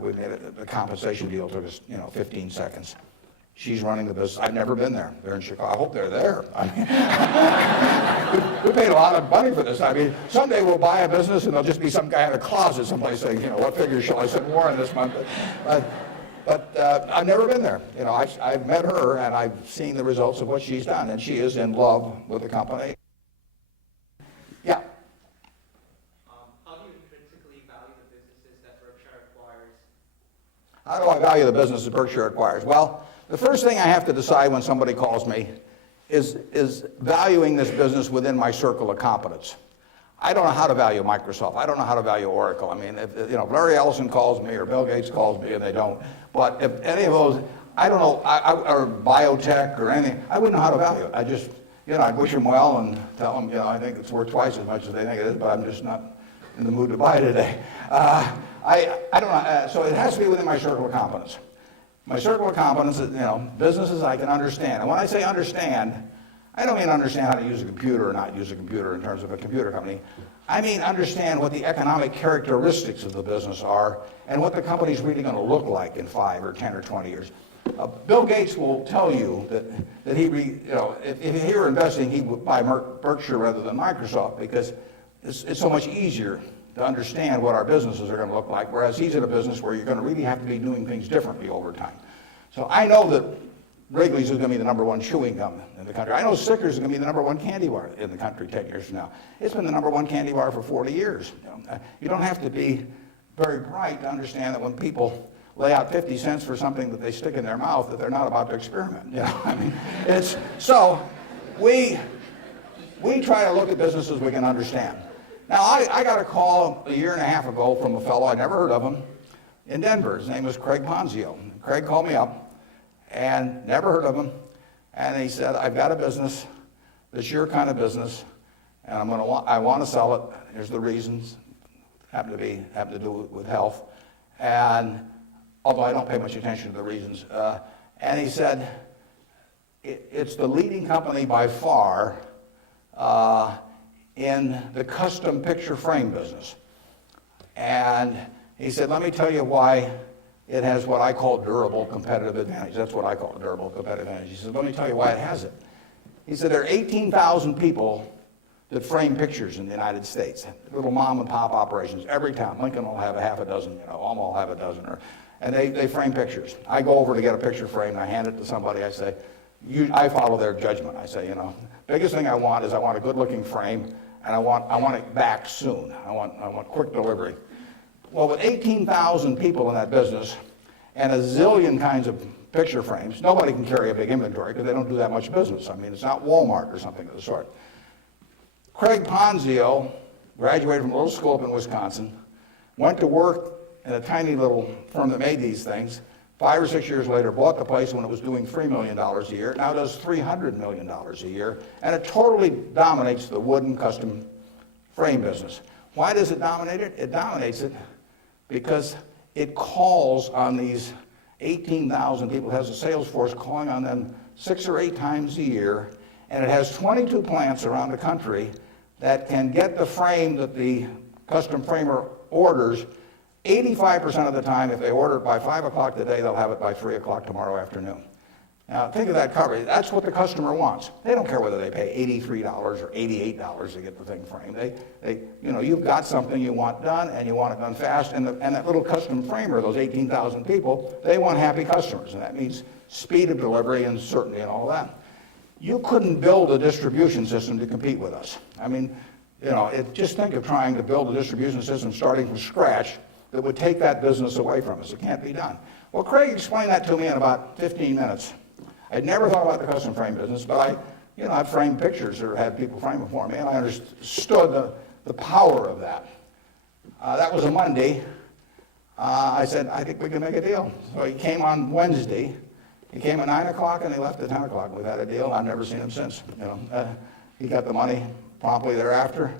We made the compensation deal took us 15 seconds. She's running the business. I've never been there. They're in Chicago. I hope they're there. I mean, we paid a lot of money for this. I mean, someday we'll buy a business and there'll just be some guy in a closet someplace saying, what figure shall I send Warren this month? But I've never been there. I've met her and I've seen the results of what she's done, and she is in love with the company. Yeah. How do you intrinsically value the businesses that Berkshire acquires? How do I value the business that Berkshire acquires? Well, the first thing I have to decide when somebody calls me is valuing this business within my circle of competence. I don't know how to value Microsoft. I don't know how to value Oracle. I mean, if Larry Ellison calls me or Bill Gates calls me, and they don't. But if any of those, I don't know, or biotech or anything, I wouldn't know how to value it. I just, I'd wish them well and tell them, I think it's worth twice as much as they think it is, but I'm just not in the mood to buy today. I don't know. So it has to be within my circle of competence. My circle of competence is, businesses I can understand. And when I say understand, I don't mean understand how to use a computer or not use a computer in terms of a computer company. I mean understand what the economic characteristics of the business are and what the company's really going to look like in 5 or 10 or 20 years. Bill Gates will tell you that if he were investing, he would buy Berkshire rather than Microsoft because it's so much easier to understand what our businesses are going to look like, whereas he's in a business where you're going to really have to be doing things differently over time. So I know that Wrigley's is going to be the #1 chewing gum in the country. I know Snickers is going to be the #1 candy bar in the country 10 years from now. It's been the #1 candy bar for 40 years. You don't have to be very bright to understand that when people lay out 50 cents for something that they stick in their mouth, that they're not about to experiment. I mean, we try to look at businesses we can understand. Now, I got a call a year and a half ago from a fellow, I never heard of him, in Denver. His name was Craig Ponzio. Craig called me up and never heard of him. And he said, I've got a business that's your kind of business, and I want to sell it. Here's the reasons. Happen to do with health. And although I don't pay much attention to the reasons. And he said, it's the leading company by far in the custom picture frame business. And he said, let me tell you why it has what I call durable competitive advantage. That's what I call durable competitive advantage. He said, let me tell you why it has it. He said, there are 18,000 people that frame pictures in the United States, little mom and pop operations. Every town, Lincoln will have a half a dozen, Alma will have a dozen, and they frame pictures. I go over to get a picture framed, I hand it to somebody, I say, I follow their judgment. I say, biggest thing I want is I want a good-looking frame, and I want it back soon. I want quick delivery. Well, with 18,000 people in that business and a zillion kinds of picture frames, nobody can carry a big inventory because they don't do that much business. I mean, it's not Walmart or something of the sort. Craig Ponzio graduated from a little school up in Wisconsin, went to work in a tiny little firm that made these things. 5 or 6 years later, bought the place when it was doing $3 million a year. Now does $300 million a year, and it totally dominates the wooden custom frame business. Why does it dominate it? It dominates it because it calls on these 18,000 people. It has a sales force calling on them 6 or 8 times a year, and it has 22 plants around the country that can get the frame that the custom framer orders 85% of the time. If they order it by 5 o'clock today, they'll have it by 3 o'clock tomorrow afternoon. Now, think of that coverage. That's what the customer wants. They don't care whether they pay $83 or $88 to get the thing framed. You've got something you want done, and you want it done fast. And that little custom framer, those 18,000 people, they want happy customers, and that means speed of delivery and certainty and all that. You couldn't build a distribution system to compete with us. I mean, just think of trying to build a distribution system starting from scratch that would take that business away from us. It can't be done. Well, Craig explained that to me in about 15 minutes. I'd never thought about the custom frame business, but I've framed pictures or had people frame them for me, and I understood the power of that. That was a Monday. I said, I think we can make a deal. So he came on Wednesday. He came at 9 o'clock and he left at 10 o'clock. We've had a deal. I've never seen him since. He got the money promptly thereafter.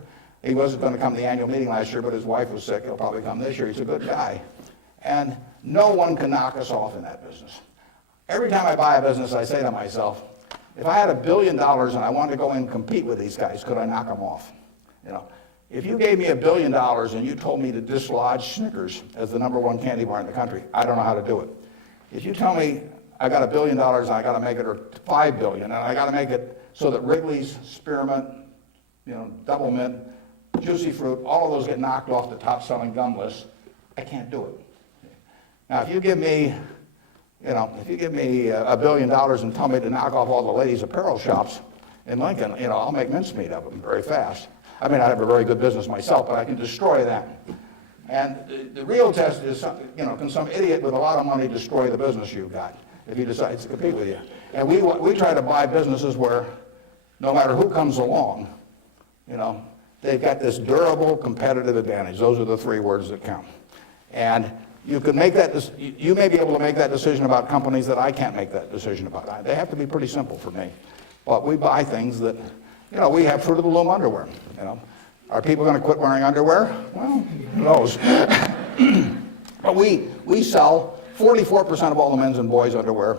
He wasn't going to come to the annual meeting last year, but his wife was sick. He'll probably come this year. He's a good guy. And no one can knock us off in that business. Every time I buy a business, I say to myself, if I had $1 billion and I wanted to go in and compete with these guys, could I knock them off? If you gave me $1 billion and you told me to dislodge Snickers as the #1 candy bar in the country, I don't know how to do it. If you tell me I got $1 billion and I got to make it, or $5 billion, and I got to make it so that Wrigley's, Spearmint, Double Mint, Juicy Fruit, all of those get knocked off the top-selling gum list, I can't do it. Now, if you give me $1 billion and tell me to knock off all the ladies' apparel shops in Lincoln, I'll make mincemeat of them very fast. I mean, I have a very good business myself, but I can destroy that. And the real test is, can some idiot with a lot of money destroy the business you've got if he decides to compete with you? And we try to buy businesses where no matter who comes along, they've got this durable competitive advantage. Those are the 3 words that count. And you can make that. You may be able to make that decision about companies that I can't make that decision about. They have to be pretty simple for me. But we buy things that, we have Fruit of the Loom underwear. Are people going to quit wearing underwear? Well, who knows? But we sell 44% of all the men's and boys' underwear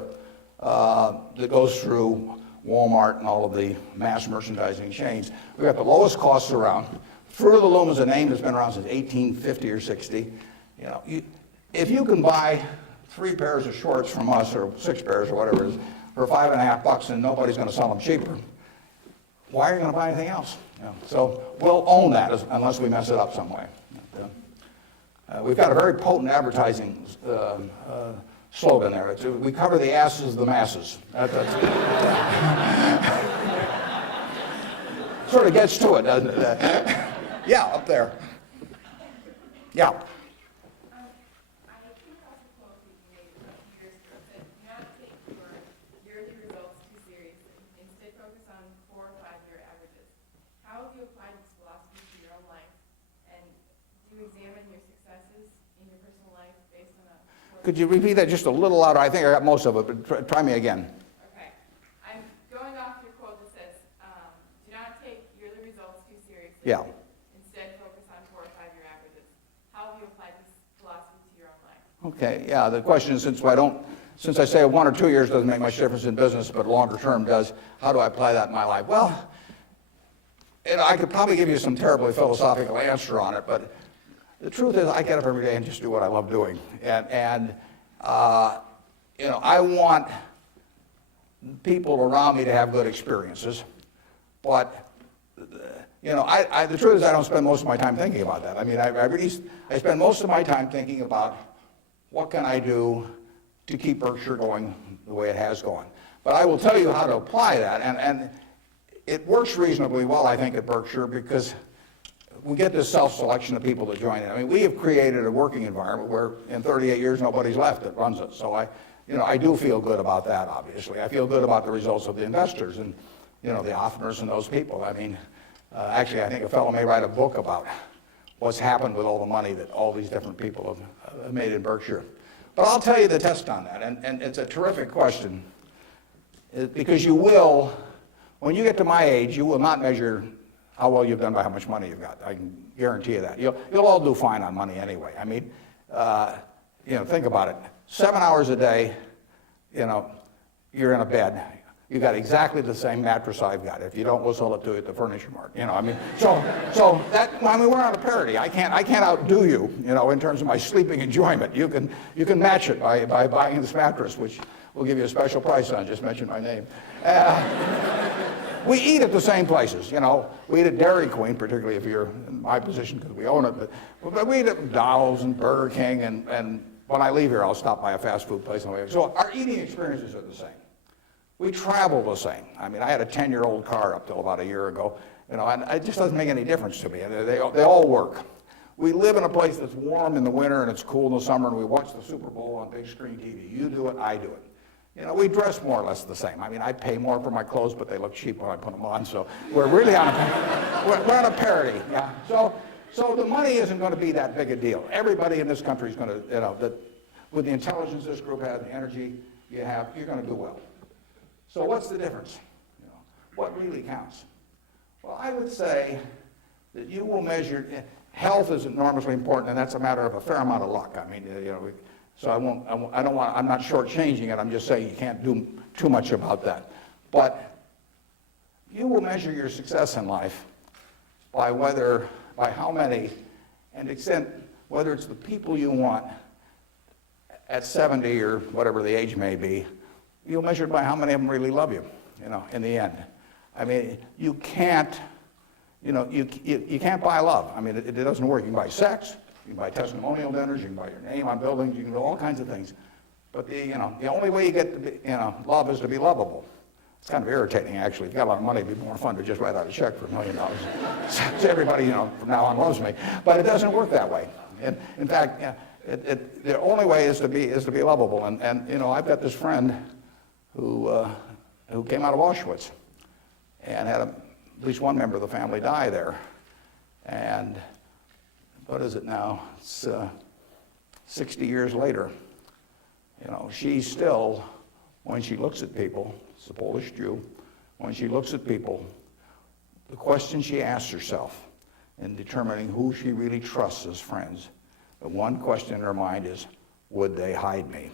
that goes through Walmart and all of the mass merchandising chains. We've got the lowest costs around. Fruit of the Loom is a name that's been around since 1850 or 60. If you can buy 3 pairs of shorts from us, or 6 pairs or whatever it is, for $5.50 and nobody's going to sell them cheaper, why are you going to buy anything else? So we'll own that unless we mess it up some way. We've got a very potent advertising slogan there. We cover the asses of the masses. Sort of gets to it, doesn't it? Yeah, up there. Yeah. Examine your successes in your personal life based could you repeat that just a little louder? I think I got most of it, but try me again. Okay. I'm going off your quote that says, do not take yearly results too seriously. Yeah. Instead, focus on 4 or 5 year averages. How have you applied this philosophy to your own life? Okay, yeah, the question is, since I say 1 or 2 years doesn't make much difference in business, but longer term does, how do I apply that in my life? Well, I could probably give you some terribly philosophical answer on it, but the truth is I get up every day and just do what I love doing. And I want people around me to have good experiences, but the truth is I don't spend most of my time thinking about that. I mean, I spend most of my time thinking about what can I do to keep Berkshire going the way it has gone. But I will tell you how to apply that, and it works reasonably well, I think, at Berkshire, because we get this self-selection of people that join in. I mean, we have created a working environment where in 38 years nobody's left that runs it. So I do feel good about that, obviously. I feel good about the results of the investors and, the Offners and those people. I mean, actually, I think a fellow may write a book about what's happened with all the money that all these different people have made in Berkshire. But I'll tell you the test on that, and it's a terrific question, because when you get to my age, you will not measure how well you've done by how much money you've got. I can guarantee you that. You'll all do fine on money anyway. I mean, think about it. 7 hours a day, you're in a bed. You got exactly the same mattress I've got. If you don't, we'll sell it to you at the furniture mart. We're on a parity. I can't outdo you, in terms of my sleeping enjoyment. You can match it by buying this mattress, which we'll give you a special price on. Just mention my name. We eat at the same places, We eat at Dairy Queen, particularly if you're in my position because we own it. But we eat at McDonald's and Burger King, and when I leave here, I'll stop by a fast food place on the way. So our eating experiences are the same. We travel the same. I mean, I had a 10-year-old car up till about a year ago, and it just doesn't make any difference to me. They all work. We live in a place that's warm in the winter and it's cool in the summer, and we watch the Super Bowl on big screen TV. You do it, I do it. We dress more or less the same. I mean, I pay more for my clothes, but they look cheap when I put them on. So we're really on a parity. Yeah. So the money isn't going to be that big a deal. Everybody in this country is going to, with the intelligence this group has, the energy you have, you're going to do well. So what's the difference? What really counts? Well, I would say that you will measure. Health is enormously important, and that's a matter of a fair amount of luck. I mean, so I'm not shortchanging it. I'm just saying you can't do too much about that. But you will measure your success in life by how many, and extent, whether it's the people you want at 70 or whatever the age may be, you'll measure it by how many of them really love you, in the end. I mean, you can't buy love. I mean, it doesn't work. You can buy sex. You can buy testimonial dinners, you can buy your name on buildings, you can do all kinds of things. But the only way you get to be, love is to be lovable. It's kind of irritating, actually. If you got a lot of money, it'd be more fun to just write out a check for $1 million. So everybody, from now on loves me. But it doesn't work that way. And in fact, the only way is to be lovable. And I've got this friend who came out of Auschwitz and had at least one member of the family die there. And what is it now? It's 60 years later. She still, when she looks at people, it's a Polish Jew, when she looks at people, the question she asks herself in determining who she really trusts as friends, the one question in her mind is, would they hide me?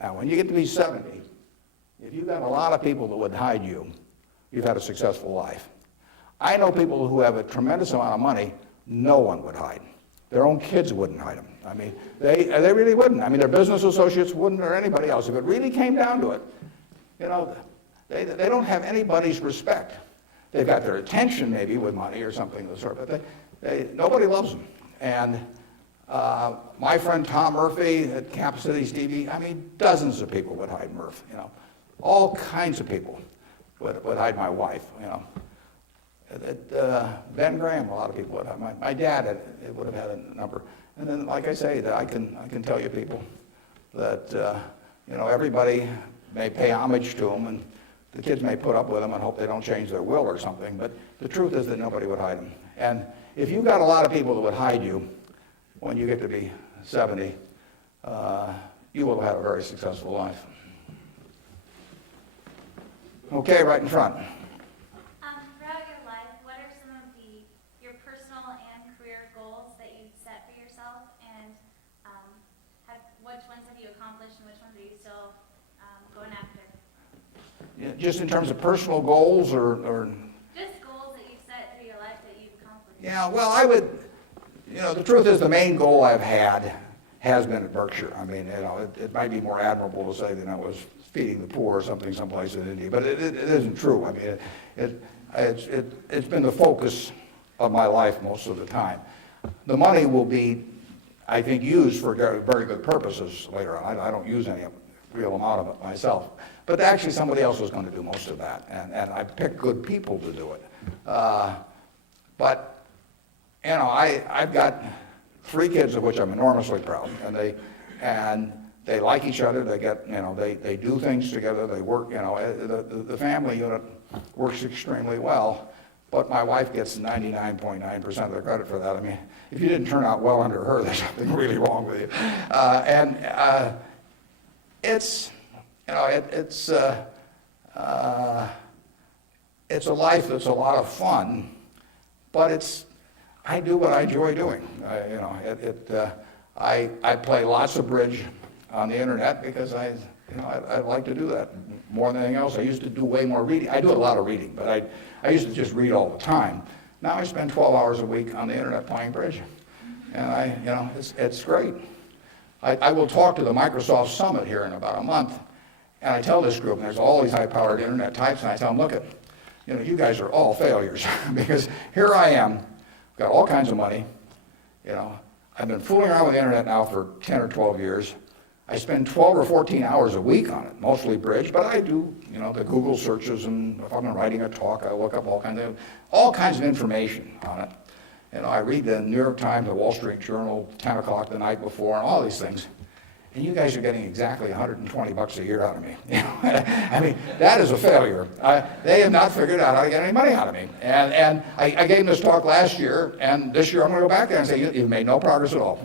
Now, when you get to be 70, if you've got a lot of people that would hide you, you've had a successful life. I know people who have a tremendous amount of money, no one would hide. Their own kids wouldn't hide them. I mean, they really wouldn't. I mean, their business associates wouldn't, or anybody else. If it really came down to it, they don't have anybody's respect. They've got their attention maybe with money or something of the sort, but nobody loves them. And my friend Tom Murphy at Cap Cities TV, I mean, dozens of people would hide Murph. All kinds of people would hide my wife. Ben Graham, a lot of people would have. My dad would have had a number. And then, like I say, I can tell you people that everybody may pay homage to them, and the kids may put up with them and hope they don't change their will or something. But the truth is that nobody would hide them. And if you've got a lot of people that would hide you when you get to be 70, you will have had a very successful life. Okay, right in front. Throughout your life, what are some of your personal and career goals that you've set for yourself, and which ones have you accomplished, and which ones are you still going after? Yeah, just in terms of personal goals or Just goals that you've set through your life that you've accomplished. yeah, well, I would, the truth is the main goal I've had has been at Berkshire. I mean, it might be more admirable to say that I was feeding the poor or something someplace in India, but it isn't true. I mean, it's been the focus of my life most of the time. The money will be, I think, used for very good purposes later on. I don't use any real amount of it myself. But actually somebody else is going to do most of that, and I pick good people to do it. But, I've got 3 kids of which I'm enormously proud, and they like each other. They get, they do things together. They work, the family unit works extremely well. But my wife gets 99.9% of the credit for that. I mean, if you didn't turn out well under her, there's something really wrong with you. It's a life that's a lot of fun, but I do what I enjoy doing. I play lots of bridge on the internet because I like to do that more than anything else. I used to do way more reading. I do a lot of reading, but I used to just read all the time. Now I spend 12 hours a week on the internet playing bridge, and it's great. I will talk to the Microsoft Summit here in about a month, and I tell this group, and there's all these high-powered internet types, and I tell them, look, you guys are all failures because here I am, got all kinds of money, I've been fooling around with the internet now for 10 or 12 years. I spend 12 or 14 hours a week on it, mostly bridge, but I do, the Google searches, and if I'm writing a talk, I look up all kinds of information on it. I read the New York Times, the Wall Street Journal, 10 o'clock the night before, and all these things. And you guys are getting exactly $120 a year out of me. I mean, that is a failure. They have not figured out how to get any money out of me. And I gave them this talk last year, and this year I'm going to go back there and say, you've made no progress at all.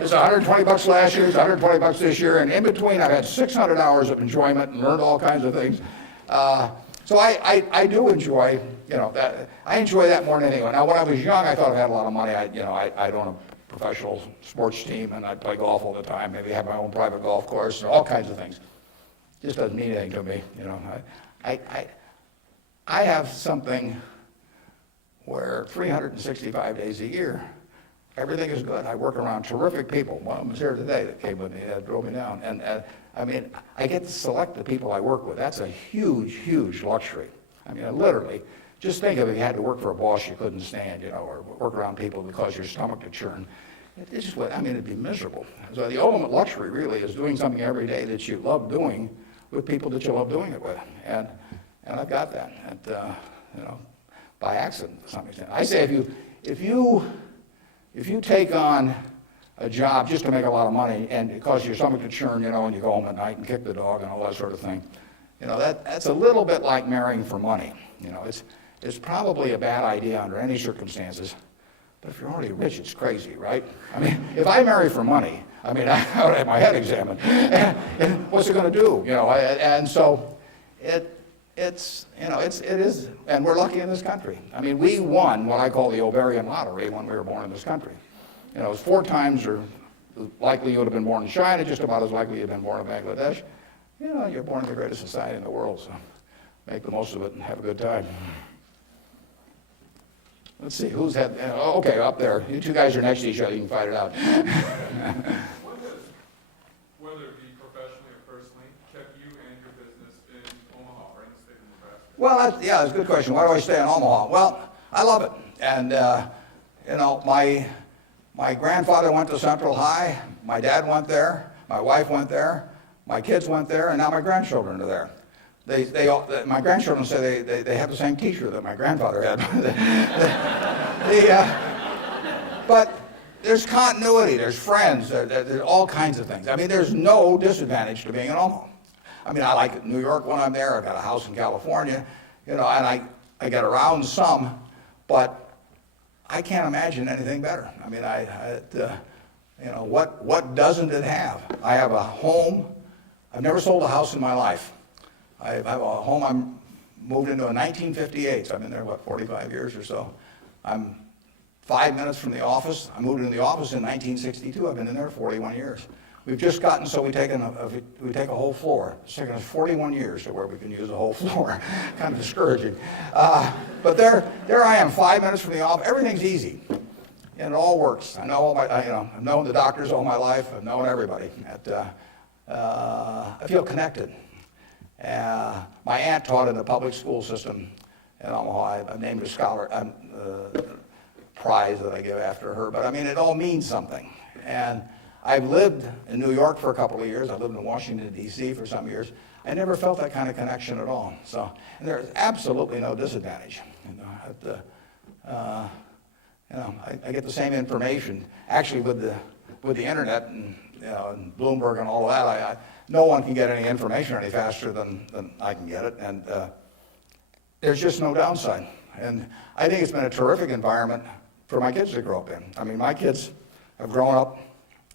It's $120 last year, it's $120 this year, and in between I've had 600 hours of enjoyment and learned all kinds of things. So I do enjoy, that. I enjoy that more than anyone. Now, when I was young, I thought I had a lot of money. I'd own a professional sports team, and I'd play golf all the time, maybe have my own private golf course, and all kinds of things. Just doesn't mean anything to me, I have something where 365 days a year, everything is good. I work around terrific people. One of them was here today that came with me, that drove me down. And I mean, I get to select the people I work with. That's a huge, huge luxury. I mean, literally, just think of if you had to work for a boss you couldn't stand, or work around people that cause your stomach to churn. It's just it'd be miserable. So the ultimate luxury really is doing something every day that you love doing with people that you love doing it with. And I've got that, by accident to some extent. I say if you take on a job just to make a lot of money and it causes your stomach to churn, and you go home at night and kick the dog and all that sort of thing, that's a little bit like marrying for money. It's probably a bad idea under any circumstances, but if you're already rich, it's crazy, right? I mean, if I marry for money, I would have my head examined. And what's it going to do? And so it is, and we're lucky in this country. I mean, we won what I call the ovarian lottery when we were born in this country. It's 4 times or likely you would have been born in China, just about as likely you've been born in Bangladesh. You're born in the greatest society in the world, so make the most of it and have a good time. Let's see, who's had, okay, up there. You 2 guys are next to each other, you can fight it out. What has, whether it be professionally or personally, kept you and your business in Omaha or in the state of Nebraska? Well, that's a good question. Why do I stay in Omaha? Well, I love it. And, my grandfather went to Central High, my dad went there, my wife went there, my kids went there, and now my grandchildren are there. My grandchildren say they have the same teacher that my grandfather had. But there's continuity, there's friends, there's all kinds of things. I mean, there's no disadvantage to being in Omaha. I mean, I like New York when I'm there. I've got a house in California, and I get around some, but I can't imagine anything better. I mean, You know, what doesn't it have? I have a home. I've never sold a house in my life. I have a home I moved into in 1958, so I've been there, 45 years or so. I'm 5 minutes from the office. I moved into the office in 1962. I've been in there 41 years. We've just gotten so we take a whole floor. It's taken us 41 years to where we can use a whole floor. Kind of discouraging. But there I am, 5 minutes from the office. Everything's easy. And it all works. I know I've known the doctors all my life. I've known everybody. I feel connected. My aunt taught in the public school system in Omaha. I named a scholar prize that I give after her. But I mean, it all means something. And I've lived in New York for a couple of years. I lived in Washington, D.C. for some years. I never felt that kind of connection at all. So, and there's absolutely no disadvantage. I get the same information. Actually, with the internet and Bloomberg and all of that, no one can get any information any faster than I can get it. And there's just no downside. And I think it's been a terrific environment for my kids to grow up in. I mean, my kids have grown up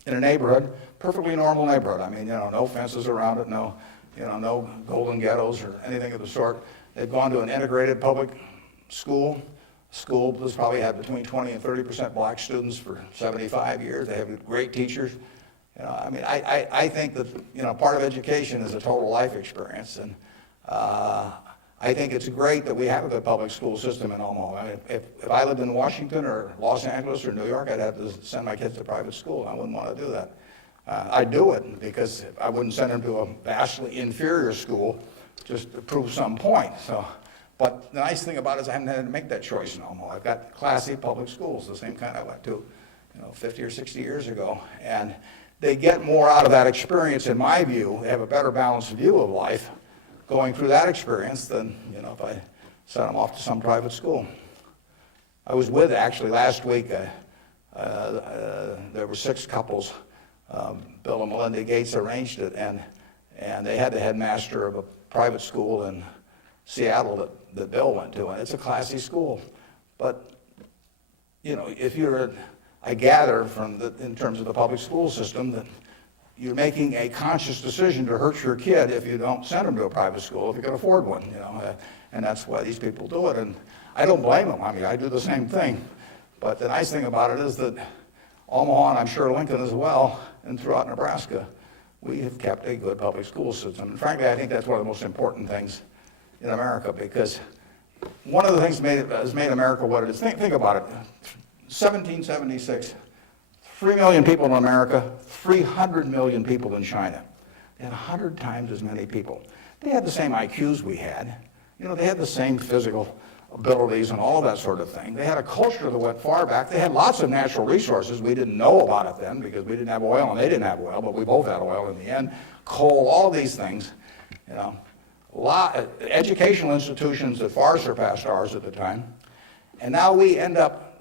in a neighborhood, perfectly normal neighborhood. I mean, no fences around it, no golden ghettos or anything of the sort. They've gone to an integrated public school. School has probably had between 20 and 30% black students for 75 years. They have great teachers. I mean, I think that, part of education is a total life experience. And I think it's great that we have a good public school system in Omaha. If I lived in Washington or Los Angeles or New York, I'd have to send my kids to private school. I wouldn't want to do that. I'd do it because I wouldn't send them to a vastly inferior school just to prove some point. But the nice thing about it is I haven't had to make that choice in Omaha. I've got classy public schools, the same kind I went to 50 or 60 years ago. And they get more out of that experience, in my view. They have a better balanced view of life going through that experience than if I sent them off to some private school. I was with, actually, last week, there were 6 couples. Bill and Melinda Gates arranged it, and they had the headmaster of a private school in Seattle that Bill went to, and it's a classy school. But, I gather in terms of the public school system that you're making a conscious decision to hurt your kid if you don't send them to a private school if you can afford one, and that's why these people do it. And I don't blame them. I mean, I do the same thing. But the nice thing about it is that Omaha, and I'm sure Lincoln as well, and throughout Nebraska, we have kept a good public school system. And frankly, I think that's one of the most important things in America, because one of the things has made America what it is. Think about it. 1776, 3 million people in America, 300 million people in China. They had 100 times as many people. They had the same IQs we had. They had the same physical abilities and all of that sort of thing. They had a culture that went far back. They had lots of natural resources. We didn't know about it then because we didn't have oil and they didn't have oil, but we both had oil in the end. Coal, all of these things. Educational institutions that far surpassed ours at the time. And now we end up,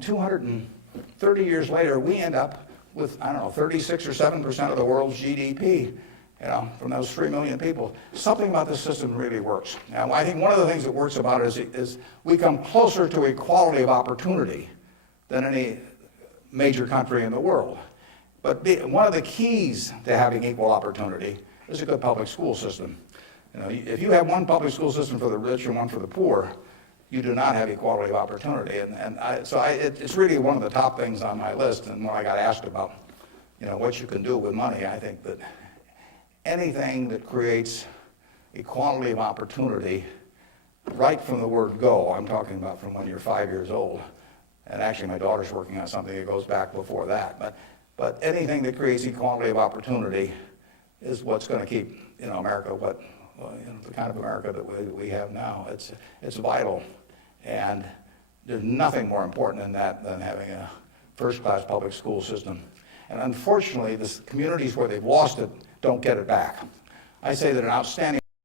230 years later, we end up with, 36 or 7% of the world's GDP, from those 3 million people. Something about this system really works. Now, I think one of the things that works about it is we come closer to equality of opportunity than any major country in the world. But one of the keys to having equal opportunity is a good public school system. If you have one public school system for the rich and one for the poor, you do not have equality of opportunity. It's really one of the top things on my list. And when I got asked about, what you can do with money, I think that anything that creates equality of opportunity, right from the word go, I'm talking about from when you're 5 years old, and actually my daughter's working on something that goes back before that, but anything that creates equality of opportunity is what's going to keep, America the kind of America that we have now. It's vital, and there's nothing more important than that than having a first-class public school system. And unfortunately, the communities where they've lost it don't get it back. I say that an outstanding